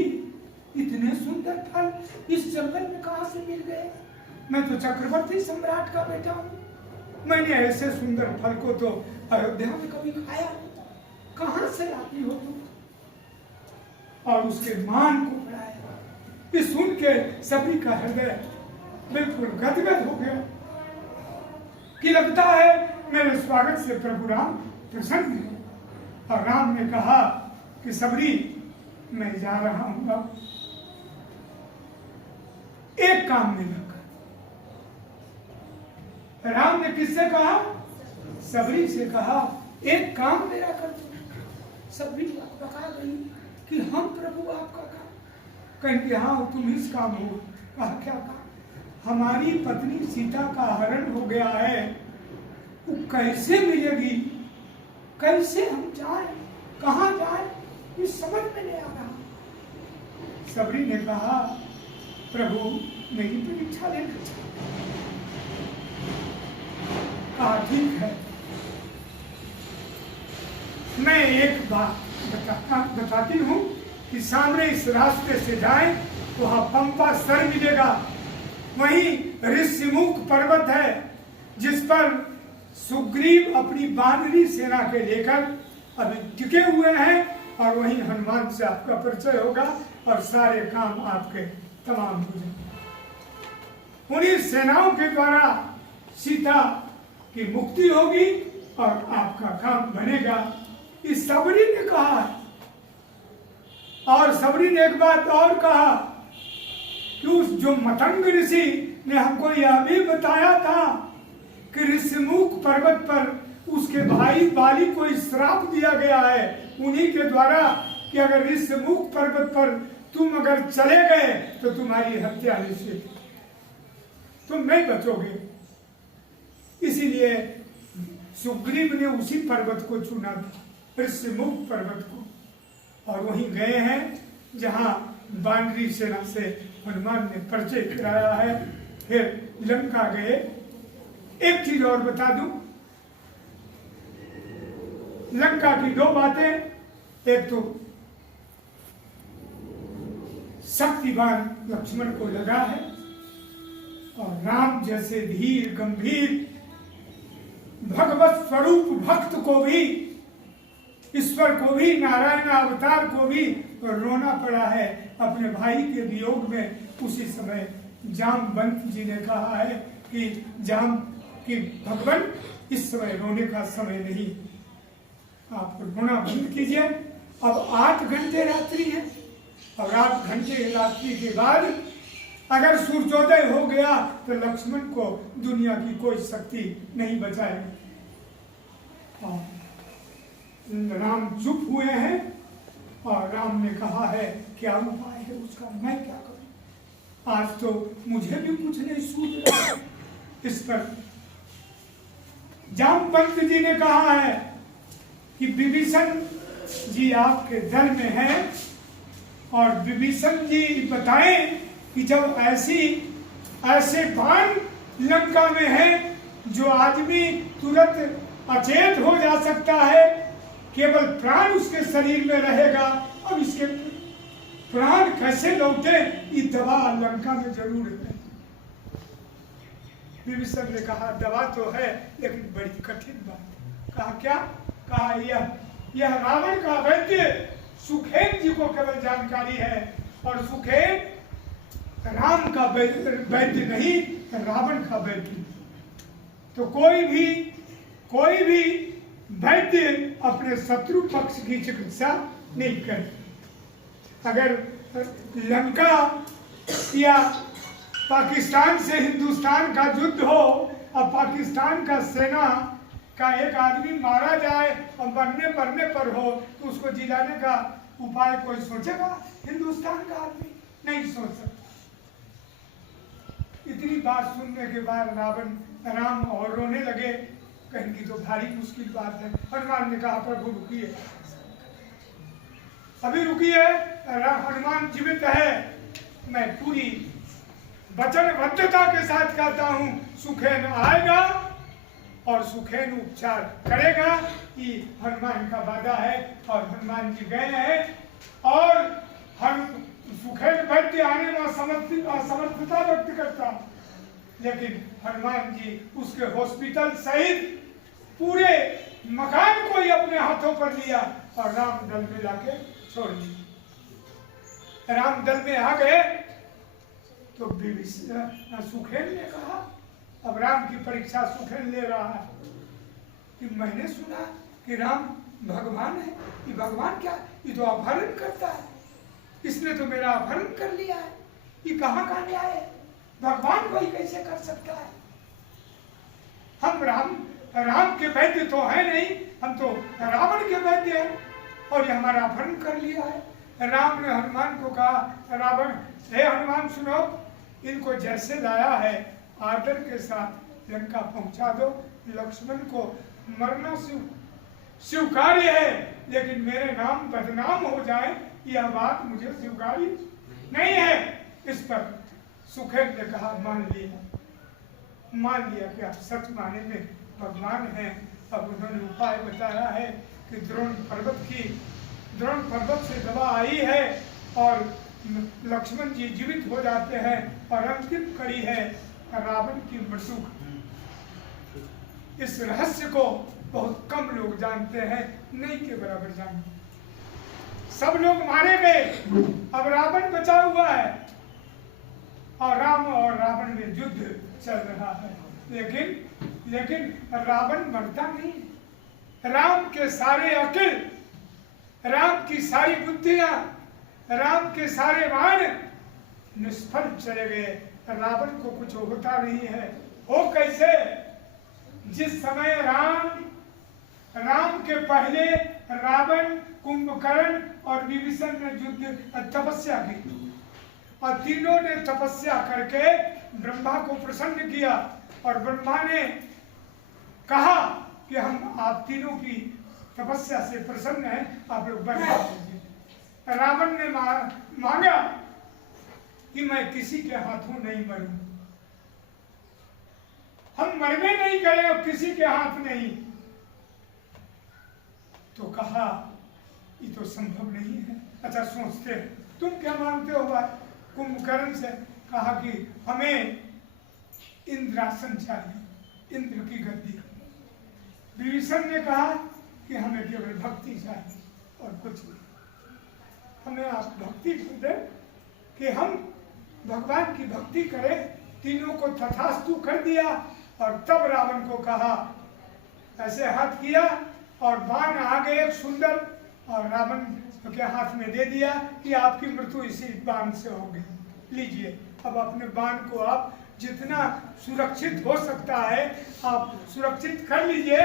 इतने सुंदर फल इस जंगल में कहां से मिल गए? मैं तो चक्रवर्ती सम्राट का बेटा हूं, मैंने ऐसे सुंदर फल को तो अयोध्या में कभी खाया, कहां से आती हो तुम? और उसके मान को बढ़ाया। ये सुन के सभी का हृदय बिल्कुल गदगद हो गया कि लगता है मेरे स्वागत से प्रभु राम प्रसन्न है। और राम ने कहा कि सबरी मैं जा रहा हूं, अब एक काम में लग। राम ने किससे कहा? सबरी से कहा, एक काम मेरा कर दो। सबरी बता गई कि हम प्रभु आपका काम कहेंगे। हाँ तुम इस काम हो। कहा क्या काम? हमारी पत्नी सीता का हरण हो गया है, वो कैसे मिलेगी, कैसे हम जाए, कहाँ जाए, ये समझ में नहीं आ रहा। सबरी ने कहा प्रभु मेरी परीक्षा लेना चाहते। कहा ठीक है, मैं एक बात बताती हूँ कि सामने इस रास्ते से जाएं, वहां पंपा सर मिलेगा, वहीं ऋषिमुख पर्वत है जिस पर सुग्रीव अपनी बानरी सेना के लेकर अभी टिके हुए हैं, और वहीं हनुमान से आपका परिचय होगा और सारे काम आपके तमाम हो जाएंगे। उन्हीं सेनाओं के द्वारा सीता की मुक्ति होगी और आपका काम बनेगा। इस सबरी ने कहा, और सबरी ने एक बात और कहा कि उस जो मतंग ऋषि ने हमको यह भी बताया था कि ऋषिमुख पर्वत पर उसके भाई बाली को श्राप दिया गया है उन्हीं के द्वारा कि अगर ऋषिमुख पर्वत पर तुम अगर चले गए तो तुम्हारी हत्या निश्चित, तुम नहीं बचोगे। इसीलिए सुग्रीव ने उसी पर्वत को चुना था, ऋषिमुख पर्वत को, और वहीं गए हैं जहां बानरी सेना से हनुमान ने परिचय कराया है। फिर लंका गए। एक चीज और बता दूं, लंका की दो बातें, एक तो शक्तिवान लक्ष्मण को लगा है, और राम जैसे धीर गंभीर भगवत स्वरूप भक्त को भी, ईश्वर को भी, नारायण अवतार को भी रोना पड़ा है अपने भाई के वियोग में। उसी समय जामवंत जी ने कहा है कि भगवान इस समय रोने का समय नहीं, आप रोना बंद कीजिए। अब 8 घंटे रात्रि है, और 8 घंटे रात्रि के बाद अगर सूर्योदय हो गया तो लक्ष्मण को दुनिया की कोई शक्ति नहीं बचाएगी। राम चुप हुए हैं, और राम ने कहा है क्या उपाय है उसका, मैं क्या करूं। आज तो मुझे भी कुछ नहीं सूझ रहा। इस पर जामवंत जी ने कहा है कि विभीषण जी आपके दल में हैं, और विभीषण जी बताएं कि जब ऐसे बाण लंका में है जो आदमी तुरंत अचेत हो जा सकता है, केवल प्राण उसके शरीर में रहेगा, और इसके प्राण कैसे लौटे, ये दवा लंका में जरूर है। विभीषण ने कहा दवा तो है, लेकिन बड़ी कठिन बात। कहा क्या? कहा यह रावण का वैद्य सुखेन जी को केवल जानकारी है, और सुखेन राम का वैद्य नहीं, रावण का वैद्य। तो कोई भी वैद्य अपने शत्रु पक्ष की चिकित्सा नहीं करे। अगर लंका या पाकिस्तान से हिंदुस्तान का युद्ध हो और पाकिस्तान का सेना का एक आदमी मारा जाए और मरने पर हो, तो उसको जिलाने का उपाय कोई सोचेगा? हिंदुस्तान का आदमी नहीं सोच सकता। इतनी बात सुनने के बाद राम और रोने लगे। कहेंगी तो भारी मुश्किल बात है। हनुमान ने कहा प्रभु रुकिए, अभी रुकिए, हनुमान जीवित है। मैं पूरी वचनबद्धता के साथ कहता हूँ, सुखेन आएगा और सुखेन उपचार करेगा, कि हनुमान का वादा है। और हनुमान जी गए हैं, और हम सुखेन वैद्य आने में असमर्थता व्यक्त करता, लेकिन हनुमान जी उसके हॉस्पिटल सहित पूरे मकान को ही अपने हाथों पर लिया और राम दल में लाके छोड़ दिया। राम दल में आ गए तो सुखेन ने कहा, अब राम की परीक्षा सुखेन ले रहा है कि मैंने सुना कि राम भगवान है। ये भगवान क्या? ये तो अपहरण करता है, इसने तो मेरा अपहरण कर लिया है। ये कहाँ का न्याय है? भगवान कोई कैसे कर सकता है? हम राम के वैद्य तो है नहीं, हम तो रावण के वैद्य हैं, और ये हमारा अपहरण कर लिया है। राम ने हनुमान को कहा, रावण, हे हनुमान सुनो, इनको जैसे लाया है आदर के साथ लंका पहुंचा दो। लक्ष्मण को मरना स्वीकार्य है, लेकिन मेरे नाम बदनाम हो जाए यह बात मुझे स्वीकार्य नहीं है। इस पर सुखेन ने कहा, मान लिया कि आप सच माने में भगवान हैं। अब उन्होंने उपाय बताया है कि द्रोण पर्वत से दवा आई है और लक्ष्मण जी जीवित हो जाते हैं, और अंतिम कड़ी है रावण की मृत्यु। इस रहस्य को बहुत कम लोग जानते हैं, नहीं के बराबर जानते। सब लोग मारे गए, अब रावण बचा हुआ है, और राम और रावण में युद्ध चल रहा है। लेकिन रावण मरता नहीं। राम के सारे अकिल, राम की सारी बुद्धियां, राम के सारे बाण निष्फल चले गए। रावण को कुछ होता नहीं है। हो कैसे? जिस समय राम के पहले रावण, कुंभकर्ण और विभीषण ने युद्ध तपस्या की, और तीनों ने तपस्या करके ब्रह्मा को प्रसन्न किया, और ब्रह्मा ने कहा कि हम आप तीनों की तपस्या से प्रसन्न हैं, आप लोग बना दीजिए। रावण ने मांगा कि मैं किसी के हाथों नहीं मरूं, हम मरने नहीं करें और किसी के हाथ नहीं। तो कहा ये तो संभव नहीं है। अच्छा सोचते तुम क्या मानते हो? कुंभकर्ण से कहा कि हमें इंद्रासन चाहिए, इंद्र की गद्दी। विभीषण ने कहा कि हमें केवल भक्ति चाहिए और कुछ नहीं। हमें आप भक्ति दे कि हम भगवान की भक्ति करें। तीनों को तथास्तु कर दिया, और तब रावण को कहा, ऐसे हाथ किया और बाण आ गए एक सुंदर, और रावण के हाथ में दे दिया कि आपकी मृत्यु इसी बाण से होगी, लीजिए। अब अपने बाण को आप जितना सुरक्षित हो सकता है आप सुरक्षित कर लीजिए,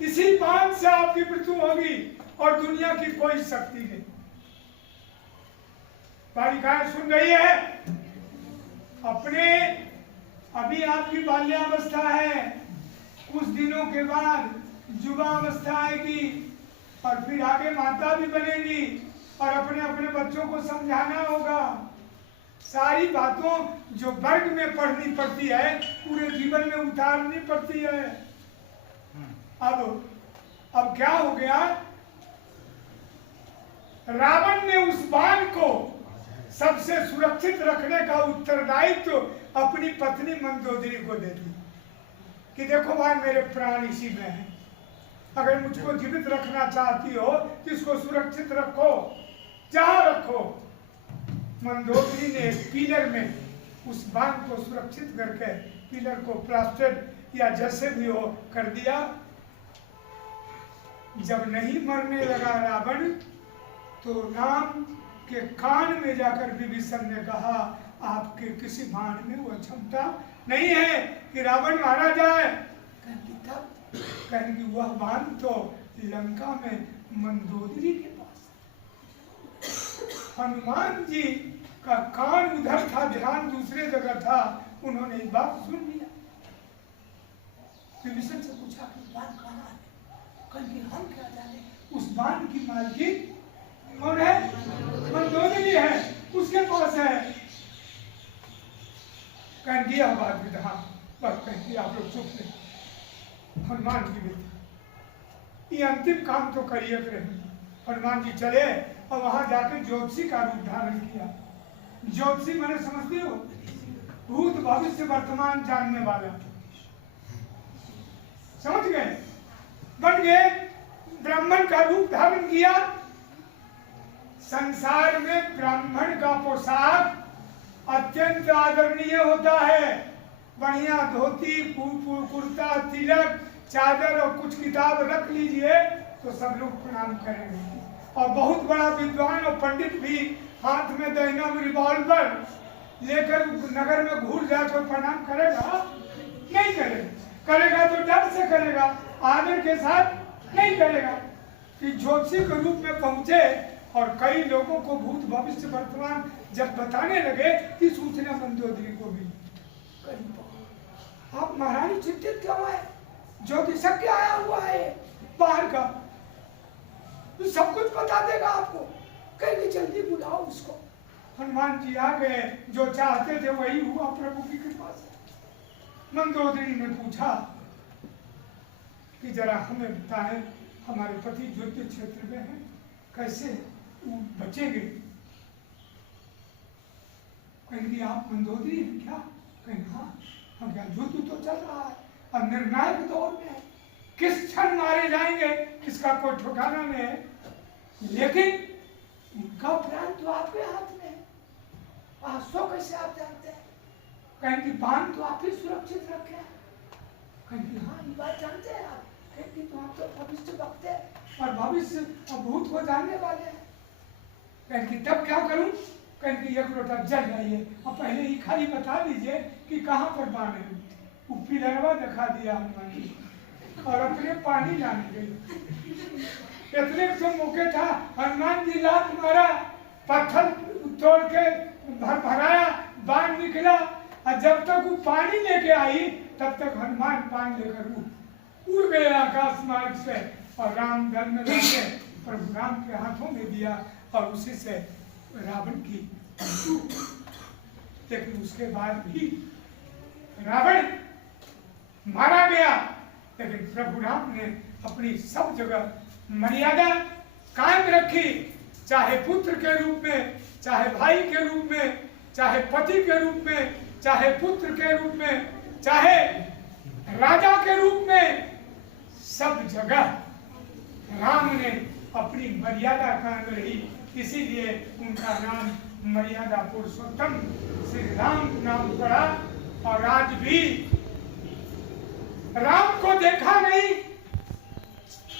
इसी बाण से आपकी मृत्यु होगी और दुनिया की कोई शक्ति नहीं। बालिकाएं सुन रही है? अपने अभी आपकी बाल्यावस्था है, कुछ दिनों के बाद युवावस्था आएगी और फिर आगे माता भी बनेगी और अपने अपने बच्चों को समझाना होगा। सारी बातों जो वर्ग में पढ़नी पड़ती है पूरे जीवन में उतारनी पड़ती है। अब क्या हो गया, रावण ने उस बाण को सबसे सुरक्षित रखने का उत्तरदायित्व अपनी पत्नी मंदोदरी को दे दी कि देखो भाई मेरे प्राण इसी में है, अगर मुझको जीवित रखना चाहती हो तो इसको सुरक्षित रखो, जहां रखो। मंदोदरी ने पिलर में उस बाण को सुरक्षित करके पिलर को प्लास्टर या जैसे भी हो कर दिया। जब नहीं मरने लगा रावण तो राम के कान में जाकर विभीषण ने कहा आपके किसी बाण में वो क्षमता नहीं है कि रावण मारा जाए। कहेंगे वह बाण तो लंका में मंदोदरी के पास। हनुमान जी का कान उधर था, ध्यान दूसरे जगह था, उन्होंने ये बात सुन लिया। विभीषण से पूछा कि बाण कहाँ है? कहेंगे हम क्या जाने, उस बाण की मालकिन कौन है? मंदोदरी है, उसके पास है। कहेंगे यह बात भी हाँ, बस कहेंगे आप लोग चुप रहे। हनुमान जी भी ये अंतिम काम तो करिए रहे। हनुमान जी चले और वहां जाके ज्योतिषी का रूप धारण किया। ज्योतिषी मैंने समझती हो, भूत भविष्य वर्तमान जानने वाला, समझ गए? बन गए, ब्राह्मण का रूप धारण किया। संसार में ब्राह्मण का पोशाक अत्यंत आदरणीय होता है। बढ़िया धोती, कुर्ता, तिलक, चादर और कुछ किताब रख लीजिए तो सब लोग प्रणाम करेंगे। और बहुत बड़ा विद्वान और पंडित भी हाथ में दैनम रिवॉल्वर लेकर नगर में घूर जाए तो प्रणाम करेगा? नहीं करेगा। करेगा तो डर से करेगा, आदर के साथ नहीं करेगा। कि ज्योतिषी के रूप में पहुंचे और कई लोगों को भूत भविष्य वर्तमान जब बताने लगे कि सूचना मंदोदरी को भी। आप महारानी चिंतित क्यों है? ज्योतिषज्ञ आया हुआ है बाहर का, तो सब कुछ बता देगा आपको। कहीं जल्दी बुलाओ उसको। हनुमान जी आ गए, जो चाहते थे वही हुआ प्रभु की कृपा से। मंदोदरी ने पूछा कि जरा हमें बताएं, हमारे पति युद्ध क्षेत्र में हैं, कैसे बचेंगे? कहेंगे आप मंदोदरी हैं क्या? कहेंगे हाँ, हम क्या युद्ध तो चल रहा है और निर्णायक दौर में है, किस क्षण मारे जाएंगे इसका कोई ठिकाना नहीं है, लेकिन उनका प्राण तो आपके हाथ में है। सो कैसे आप जानते हैं? कहेंगे बाण तो आप ही सुरक्षित रखे हैं। कहेंगे हाँ ये बात जानते हैं आप? कहेंगे तो आप तो भविष्य वक्त है और भविष्य और भूत को जानने वाले हैं। कहेंगे तब क्या करूं? कहेंगे एक लोटा जल लाइए और पहले ही खाली बता दीजिए कि कहाँ पर बाण है। वो पिलरवा दिखा दिया हनुमान जी और अपने पानी लाने गए। इतने तो मौके था, हनुमान जी लात मारा, पत्थर तोड़ के भराया, बाण निकला और जब तक वो पानी लेके आई तब तक हनुमान पानी लेकर उड़ गए आकाश मार्ग से और राम दल में लगे प्रभु राम के हाथों में दिया और उसी से रावण की। लेकिन उसके बाद भी रावण मारा गया, लेकिन प्रभु राम ने अपनी सब जगह मर्यादा कायम रखी। चाहे पुत्र के रूप में, चाहे भाई के रूप में, चाहे पति के रूप में, चाहे पुत्र के रूप में, चाहे राजा के रूप में, सब जगह राम ने अपनी मर्यादा कायम रही। इसीलिए उनका नाम मर्यादा पुरुषोत्तम श्री राम नाम पड़ा। और आज भी राम को देखा नहीं,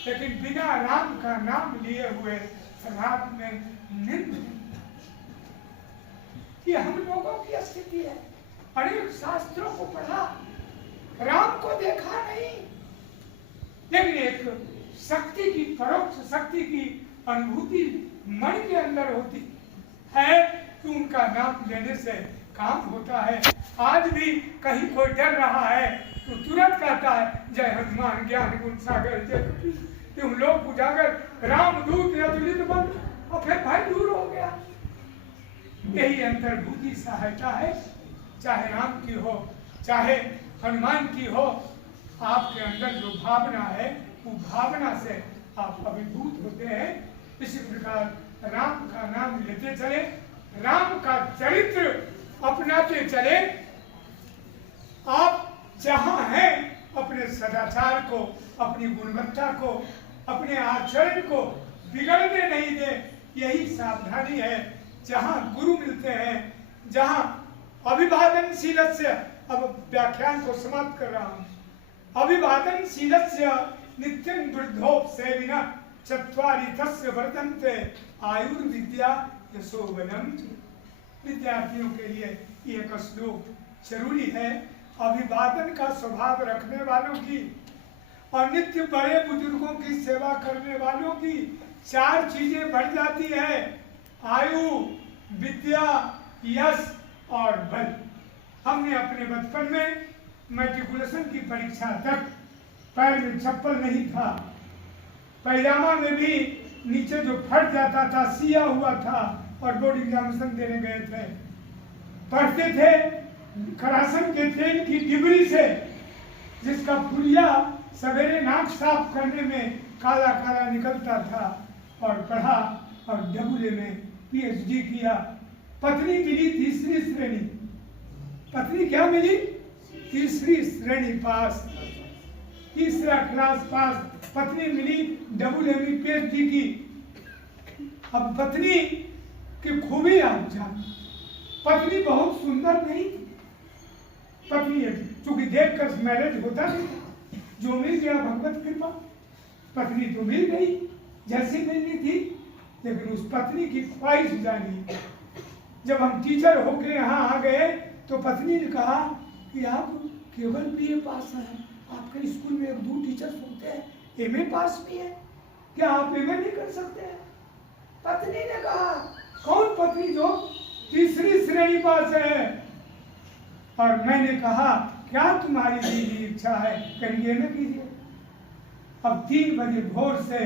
लेकिन बिना राम का नाम लिए हुए रात में नींद। ये हम लोगों की स्थिति है। अनेक शास्त्रों को पढ़ा, राम को देखा नहीं, लेकिन एक शक्ति की, परोक्ष शक्ति की अनुभूति मन के अंदर होती है कि उनका नाम लेने से काम होता है। आज भी कहीं कोई डर रहा है तो तुरंत कहता है जय हनुमान ज्ञान गुण सागर जय कपीस तुम लोग उजागर रामदूत अतुलित बल, और फिर भाई दूर हो गया। यही अंतर्भूति सहायता है, चाहे राम की हो चाहे हनुमान की हो। आपके अंदर जो भावना है वो भावना से आप अभिभूत होते हैं। इसी प्रकार राम का नाम लेते चले, राम का चरित्र अपनाते चले। आप जहां हैं अपने सदाचार को, अपनी गुणवत्ता को, अपने आचरण को बिगड़ने नहीं दे। यही सावधानी है। जहां गुरु मिलते हैं, जहां अभिवादनशील से, अब व्याख्यान को समाप्त कर रहा हूं, अभिवादनशील नित्यं वृद्धोपसेविनः चत्वारि तस्य वर्तन्ते आयुर्विद्या यशोवनम। विद्यार्थियों के लिए एक श्लोक जरूरी है। अभिवादन का स्वभाव रखने वालों की और नित्य बड़े बुजुर्गों की सेवा करने वालों की 4 चीजें बढ़ जाती है, आयु, विद्या, यश और बल। हमने अपने बचपन में मैट्रिकुलेशन की परीक्षा तक पैर में चप्पल नहीं था, पैजामा में भी नीचे जो फट जाता था सिया हुआ था, और बोर्ड एग्जामिनेशन देने गए थे, पढ़ते थे करासन के तेल की डिबरी से, जिसका पुलिया सवेरे नाक साफ करने में काला काला निकलता था, और पढ़ा और डबुले में पीएचडी किया। पत्नी मिली 3री श्रेणी, पत्नी क्या मिली 3री श्रेणी पास, 3रा क्लास पास, पत्नी मिली डबुल पीएचडी की। अब पत्नी की खूबी आप जान, पत्नी बहुत सुंदर नहीं थी। पत्नी चूंकि देखकर मैरिज होता नहीं, जो मिल गया भगवत कृपा, पत्नी तो मिल गई जैसी मिलनी थी, लेकिन उस पत्नी की ख्वाहिश जानी। जब हम टीचर होके यहाँ आ गए तो पत्नी ने कहा कि आप केवल बीए पास हैं, आपके स्कूल में 1-2 टीचर होते हैं एमए पास भी है, क्या आप एमए नहीं कर सकते हैं? पत्नी ने कहा, कौन पत्नी जो 3री श्रेणी पास है? और मैंने कहा क्या तुम्हारी दीदी इच्छा है, करिए में कीजिए। अब 3 बजे भोर से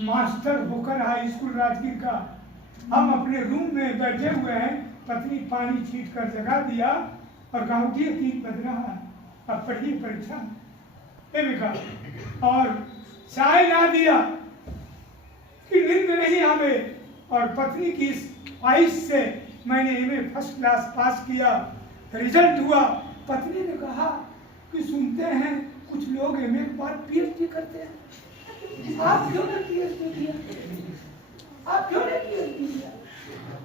मास्टर होकर हाई स्कूल राजगीर का, हम अपने रूम में बैठे हुए हैं, पत्नी पानी छीट कर जगा दिया और कहा उठिए 3 बज रहा है, अब पढ़िए परीक्षा का, और चाय ना दिया कि नींद नहीं आवे। और पत्नी की इस ख्वाहिश से मैंने एमए फर्स्ट क्लास पास किया, रिजल्ट हुआ। पत्नी ने कहा कि सुनते हैं कुछ लोग एमए के बाद पीएचडी करते हैं, आप क्यों नहीं पीएचडी किया? आप क्यों नहीं पीएचडी किया?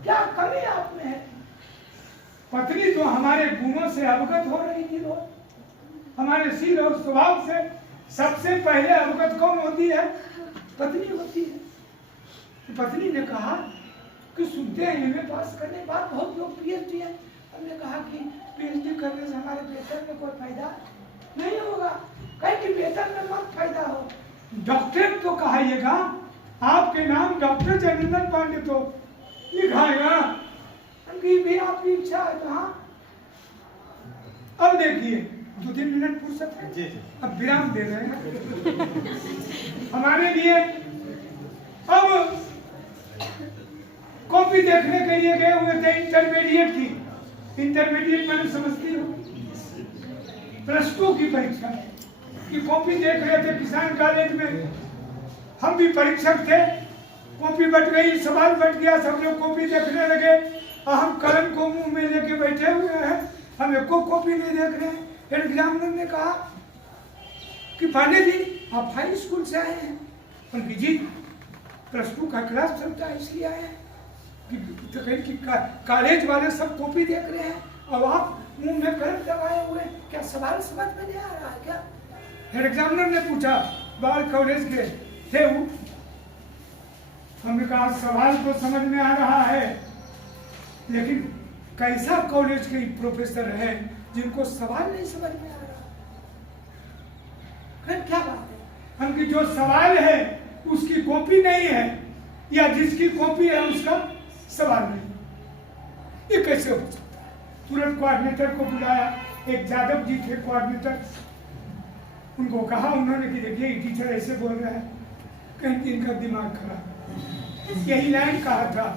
क्या कमी आप में है? पत्नी तो हमारे गुणों से अवगत हो रही थी, लोग हमारे शील और स्वभाव से सबसे पहले अवगत कौन होती है? पत्नी होती है। पत्नी ने कहा कि सुनते हैं एमए पास करने के बाद बहुत लोग पीएचडी है। हमने कहा कि पीएचडी करने से हमारे वेतन में कोई फायदा नहीं होगा, कहीं कि वेतन में मत फायदा हो, डॉक्टरेट तो कहाइएगा, आपके नाम डॉक्टर जयनंदन पांडे तो लिखाएगा। उनकी भी आपकी इच्छा है तो हाँ। अब देखिए 2-3 मिनट फुर्सत है, अब विराम दे रहे हैं हमारे लिए। अब कॉपी देखने के लिए गए हुए थे इंटरमीडिएट की, इंटरमीडिएट मैंने समझती हूँ +2 की परीक्षा की कॉपी देख रहे थे किसान कॉलेज में। हम भी परीक्षक थे, कॉपी बट गई, सवाल बट गया, सब लोग कॉपी देखने लगे और हम कलम को मुंह में लेके बैठे हुए हैं, हम एक को कॉपी नहीं देख रहे हैं। फिर एग्जामिनर ने कहा कि पांडे जी आप हाई स्कूल से आए हैं? उनकी जी +2 का क्लास चलता है इसलिए आए हैं कि कॉलेज वाले सब कॉपी देख रहे हैं और आप मुंह में कलम लगाए हुए, क्या सवाल समझ में नहीं आ रहा है क्या? फिर एग्जामिनर ने पूछा, बाल कॉलेज के थे वो? हमने कहा सवाल तो समझ में आ रहा है, लेकिन कैसा कॉलेज के प्रोफेसर है जिनको सवाल नहीं समझ में आ रहा? फिर क्या बात है? हम की जो सवाल है उसकी कॉपी नहीं है, या जिसकी कॉपी है उसका सवाल नहीं, ये कैसे हो सकता है? तुरंत कोऑर्डिनेटर को बुलाया, एक जादव जी थे कोऑर्डिनेटर, उनको कहा उन्होंने कि देखिए टीचर ऐसे बोल रहा है, कहीं कि इनका दिमाग खराब, यही लाइन कहा था,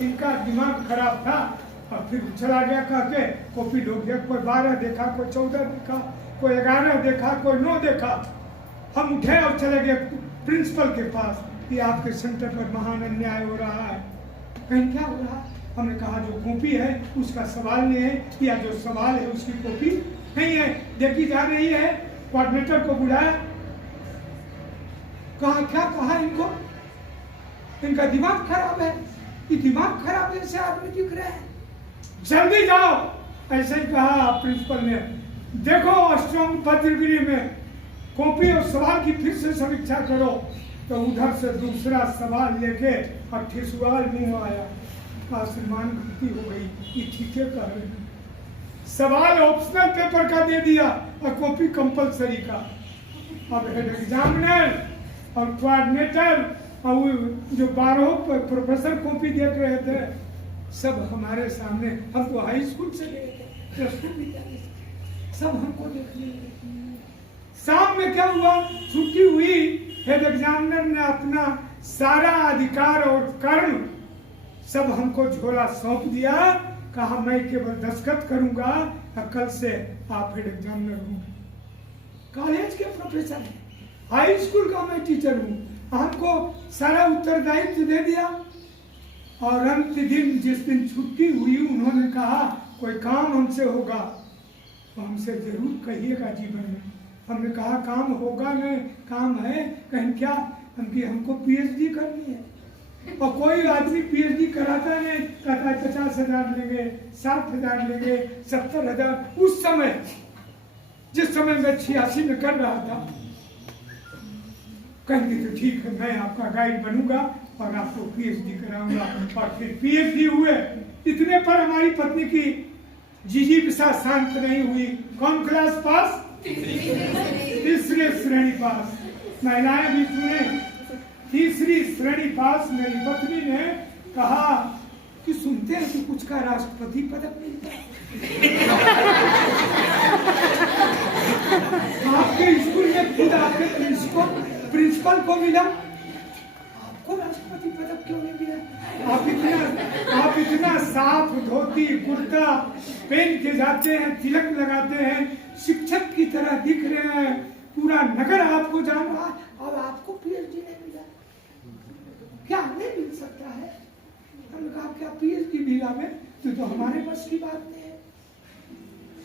इनका दिमाग खराब था। और फिर चला गया कह के कॉपी ढूंढ गया, कोई 12 देखा, कोई 14 देखा, कोई 11 देखा, कोई 9 देखा। हम उठे और चले गए प्रिंसिपल के पास कि आपके सेंटर पर महान अन्याय हो रहा है। कहीं क्या हो रहा है? हमने कहा जो कॉपी है उसका सवाल नहीं है, या जो सवाल है उसकी कॉपी नहीं है, देखी जा रही है। कोऑर्डिनेटर को बुलाया, कहा क्या कहा इनको, इनका दिमाग खराब है, ये दिमाग खराब जैसे आदमी दिख रहे हैं, जल्दी जाओ। ऐसे ही कहा प्रिंसिपल ने, देखो अष्टम पत्रगिरी में कॉपी और सवाल की फिर से समीक्षा करो। तो उधर से दूसरा सवाल लेके और ठिसुआल मुंह आया, आसमान घटी हो गई, ये ठीक है कह रहे हैं। सवाल ऑप्शनल पेपर का दे दिया और कॉपी कंपलसरी का। अब हेड एग्जामिनर और कोऑर्डिनेटर और जो 12 प्रोफेसर कॉपी देख रहे थे, सब हमारे सामने, हम तो हाई स्कूल से गए थे, प्लस टू विद्यालय से, सब हमको देखने लगे। शाम में क्या हुआ, छुट्टी हुई, हेड एग्जामिनर ने अपना सारा अधिकार और कर्म सब हमको झोला सौंप दिया, कहा मैं केवल दस्तखत करूंगा, कल से आप हेड एग्जामिनर होंगे। कॉलेज के प्रोफेसर हैं, हाई स्कूल का मैं टीचर हूँ, हमको सारा उत्तरदायित्व दे दिया। और अंतिम दिन जिस दिन छुट्टी हुई, उन्होंने कहा कोई काम हमसे होगा तो हमसे जरूर कहिएगा जीवन में। हमने कहा काम होगा नहीं, काम है, कहीं क्या, हमको पीएचडी करनी है। और कोई आदमी पीएचडी कराता नहीं, कहता है 50,000 लेंगे, 60,000 लेंगे, 70,000। उस समय जिस समय मैं 86 में कर रहा था, कहेंगे तो ठीक है, मैं आपका गाइड बनूंगा और आपको पीएचडी कराऊंगा। और फिर पीएचडी हुए। इतने पर हमारी पत्नी की जिजीविषा शांत नहीं हुई। कौन क्लास पास? तीसरी श्रेणी पास। महिलाएं भी सुने, तीसरी श्रेणी पास। मेरी पत्नी ने कहा कि सुनते हैं कि कुछ का राष्ट्रपति पदक मिलता है। आपके स्कूल में खुद आपके प्रिंसिपल को मिला, आपको राष्ट्रपति पदक क्यों नहीं मिला? आप इतना साफ धोती कुर्ता पहन के जाते हैं, तिलक लगाते हैं, शिक्षक की तरह दिख रहे हैं, पूरा नगर आपको जान रहा है, और आपको पीएचडी नहीं मिला। क्या नहीं मिल सकता है? हमने कहा क्या पीएचडी मिला में तो हमारे बस की बात नहीं है।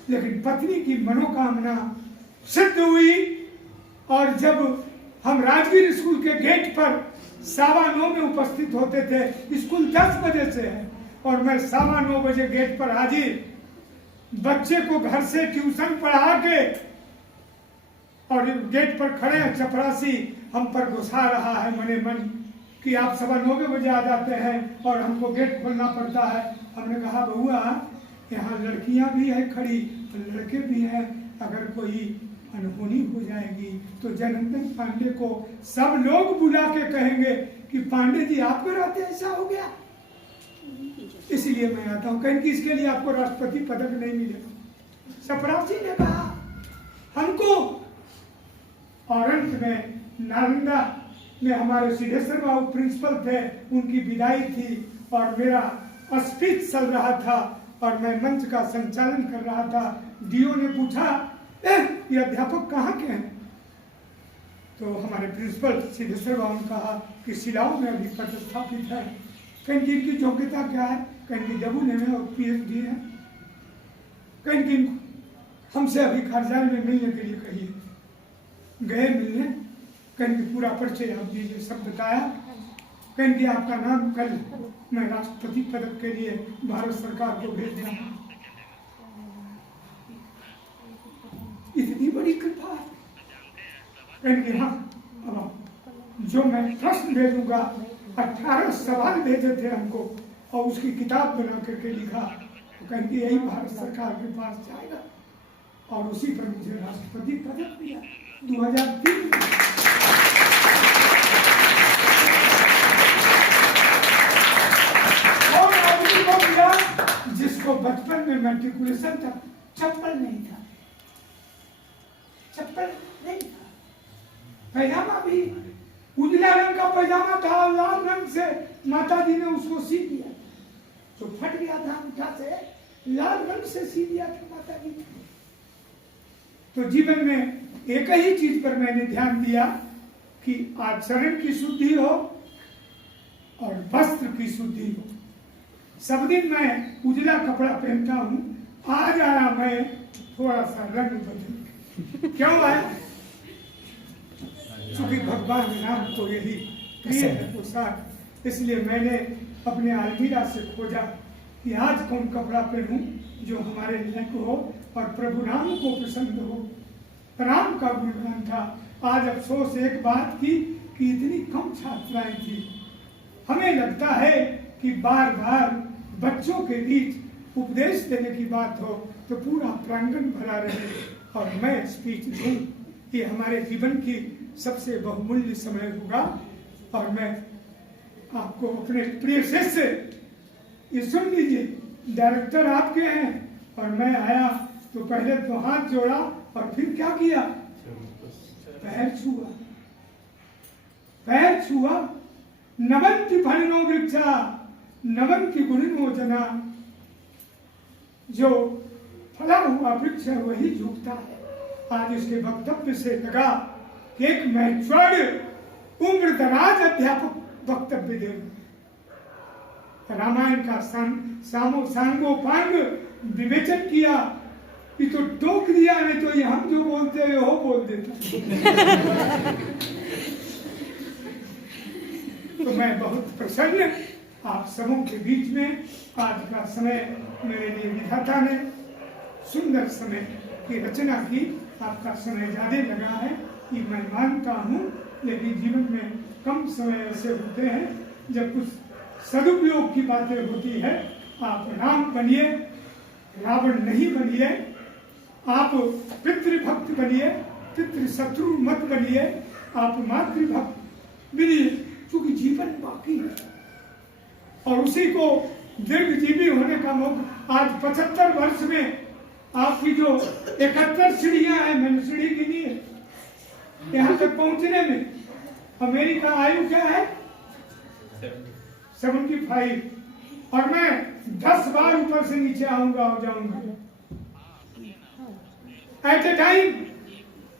लेकिन पत्नी की मनोकामना सिद्ध हुई। और जब हम राजगीर स्कूल के गेट पर 9:15 में उपस्थित होते थे, स्कूल 10 बजे से है, और मैं 9:15 बजे गेट पर हाजिर, बच्चे को घर से ट्यूशन पढ़ा के, और गेट पर खड़े हैं चपरासी, हम पर घुसा रहा है मने मन कि आप 9:15 बजे आ जाते हैं और हमको गेट खोलना पड़ता है। हमने कहा बहुआ यहाँ लड़कियां भी है खड़ी, लड़के भी हैं, अगर कोई अनहोनी हो जाएगी तो जनार्दन पांडे को सब लोग बुला के कहेंगे कि पांडे जी आपके रहते ऐसा हो गया, इसलिए मैं आता हूँ। कहें कि इसके लिए आपको राष्ट्रपति पदक नहीं मिलेगा। चपरासी ने कहा हमको। और अंत में नालंदा में हमारे सिद्धेश्वर बाबू प्रिंसिपल थे, उनकी विदाई थी और मेरा स्पीच चल रहा था और मैं मंच का संचालन कर रहा था। डीओ ने पूछा ये अध्यापक कहाँ के हैं? तो हमारे प्रिंसिपल सिद्धेश्वर बाबू ने कहा कि शिलाओं में अभी पदस्थापित है। कहीं की इनकी योग्यता क्या है? कहीं की डबल में और पीएचडी है। कहीं की हमसे अभी कार्यालय में मिलने के लिए कहिए। गए मिलने, कहीं की पूरा परिचय आप दीजिए, सब बताया। कहीं की आपका नाम कल मैं राष्ट्रपति पदक के लिए भारत सरकार को भेज रहा हूँ। इतनी बड़ी कृपा है। कहेंगे हाँ, अब जो मैं प्रश्न भेजूंगा, 18 सवाल भेजे थे हमको और उसकी किताब बना करके लिखा, तो कहेंगे यही भारत सरकार के पास जाएगा। और उसी पर मुझे राष्ट्रपति पदक मिला 2003 में। और आदमी को मिला जिसको बचपन बचपन में मैट्रिकुलेशन था, चप्पल नहीं था, चप्पल नहीं था, पैजामा भी उजला रंग का पैजामा था, लाल रंग से माता जी ने उसको सी दिया, तो फट गया था अंगूठा से, लाल रंग से सी दिया था माता जी ने। तो जीवन में एक ही चीज पर मैंने ध्यान दिया कि आचरण की शुद्धि हो और वस्त्र की शुद्धि हो। सब दिन मैं उजला कपड़ा पहनता हूँ, आज आया मैं थोड़ा सा रंग बदल। क्यों आया? क्योंकि भगवान राम को यही प्रिय है पोशाक, इसलिए मैंने अपने अलमीरा से खोजा कि आज कौन कपड़ा पहनूं जो हमारे लायक हो और प्रभु राम को प्रसन्न हो। राम का गुणगान था। आज अफसोस एक बात की कि इतनी कम छात्राएं थी। हमें लगता है कि बार बार बच्चों के बीच उपदेश देने की बात हो तो पूरा प्रांगण भरा रहे और मैं स्पीच दूं। ये हमारे जीवन की सबसे बहुमूल्य समय होगा। और मैं आपको अपने प्रिय शिष्य, ये सुन लीजिए, डायरेक्टर आपके हैं और मैं आया तो पहले तो हाथ जोड़ा और फिर क्या किया? पैर छुआ, पैर छुआ। नवंति फलिनो वृक्षा नवंति गुणिनो जना। जो फला हुआ वृक्ष है वही झुकता है। आज उसके वक्तव्य से लगा कि एक मैच्योर्ड उम्र दराज अध्यापक वक्तव्य दे। रामायण का सांगोपांग विवेचन किया कि तो टोक दिया, नहीं तो ये हम जो बोलते हैं वो बोल देता। तो मैं बहुत प्रसन्न आप सबों के बीच में आज का समय मेरे लिए विधाता ने सुंदर समय की रचना की। आपका समय ज्यादा लगा है कि मैं मानता हूँ, लेकिन जीवन में कम समय ऐसे होते हैं जब कुछ सदुपयोग की बातें होती है। आप राम बनिए, रावण नहीं बनिए। आप पितृभक्त बनिए, पितृशत्रु मत बनिए। आप मातृभक्त बनिए, क्योंकि जीवन बाकी है और उसी को दीर्घजीवी होने का मौका। आज 75 वर्ष में आपकी जो 71 सीढ़ियां हैं, मैंने सीढ़ी गिनी है यहाँ तक पहुंचने में। अमेरिका आयु क्या है? 75। और मैं 10 बार ऊपर से नीचे आऊंगा और जाऊंगा एट ए टाइम,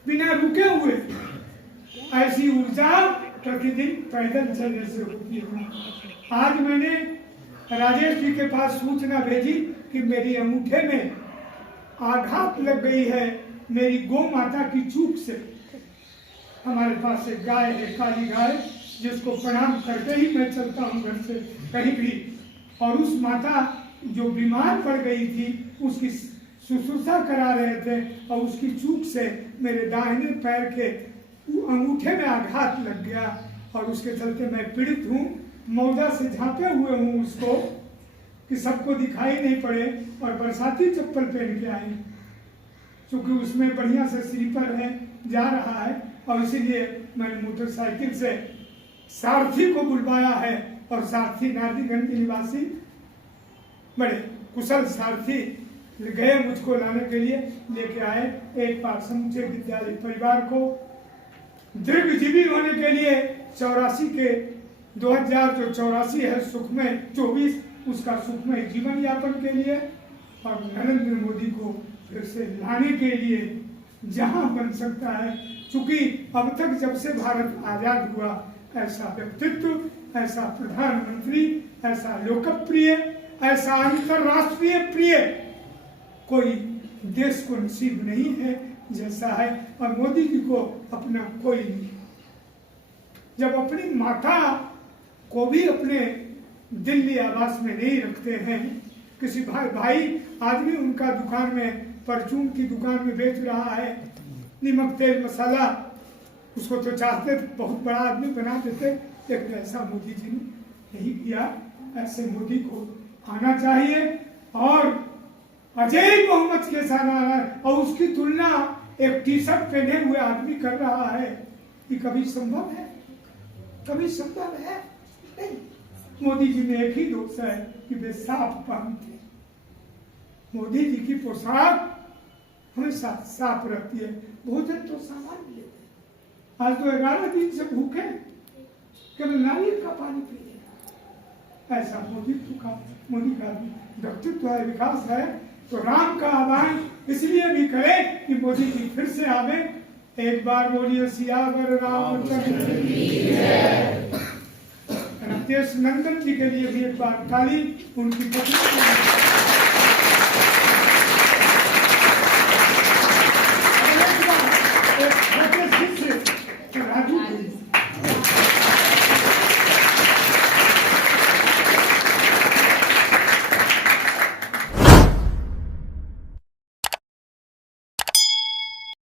बिना रुके हुए। ऐसी ऊर्जा प्रतिदिन पैदल चलने से होती है। आज मैंने राजेश जी के पास सूचना भेजी कि मेरी अंगूठे में आघात लग गई है मेरी गौ माता की चूक से। हमारे पास एक गाय है, काली गाय, जिसको प्रणाम करके ही मैं चलता हूँ घर से कहीं भी। और उस माता जो बीमार पड़ गई थी, उसकी शुश्रूषा करा रहे थे और उसकी चूक से मेरे दाहिने पैर के अंगूठे में आघात लग गया और उसके चलते मैं पीड़ित हूँ। मौजा से झांपे हुए हूँ उसको कि सबको दिखाई नहीं पड़े और बरसाती चप्पल पहन के आई, क्योंकि उसमें बढ़िया से स्लीपर है, जा रहा है। और इसीलिए मैंने मोटरसाइकिल से सारथी को बुलवाया है और सारथी नारदीगंज के निवासी बड़े कुशल सारथी गए मुझको लाने के लिए, लेके आए। एक बार समूचे विद्यालय परिवार को दीर्घजीवी होने के लिए 84 के 2000 जो 84 है सुखमय 24, उसका सुखमय जीवन यापन के लिए और नरेंद्र मोदी को फिर से लाने के लिए जहां बन सकता है। चूंकि अब तक जब से भारत आजाद हुआ, ऐसा व्यक्तित्व, ऐसा प्रधानमंत्री, ऐसा लोकप्रिय, ऐसा अंतरराष्ट्रीय प्रिय कोई देश को नसीब नहीं है जैसा है। और मोदी जी को अपना कोई नहीं। जब अपनी माता को भी अपने दिल्ली आवास में नहीं रखते हैं, किसी भाई आदमी उनका दुकान में, परचून की दुकान में बेच रहा है नमक तेल मसाला, उसको तो चाहते बहुत बड़ा आदमी बना देते, लेकिन ऐसा मोदी जी ने नहीं किया। ऐसे मोदी को आना चाहिए। और अजय मोहम्मद के साथ और उसकी तुलना एक टी शर्ट पहने हुए आदमी कर रहा है, ये कभी संभव है? कभी संभव है? नहीं। मोदी जी में एक ही दोष है कि वे साफ पहनते, मोदी जी की पोशाक हमेशा साफ रहती है, भोजन तो सामान्य लेते हैं। आज तो 11 दिन से भूखे, केवल नारियल का पानी पी रहे। ऐसा मोदी का व्यक्तित्व है, विकास है। तो राम का आह्वान इसलिए भी करें कि मोदी जी फिर से आवे। एक बार बोलिए सियावर रामचंद्र की जय। राकेश नंदन जी के लिए भी एक बार ताली, उनकी पत्नी राजू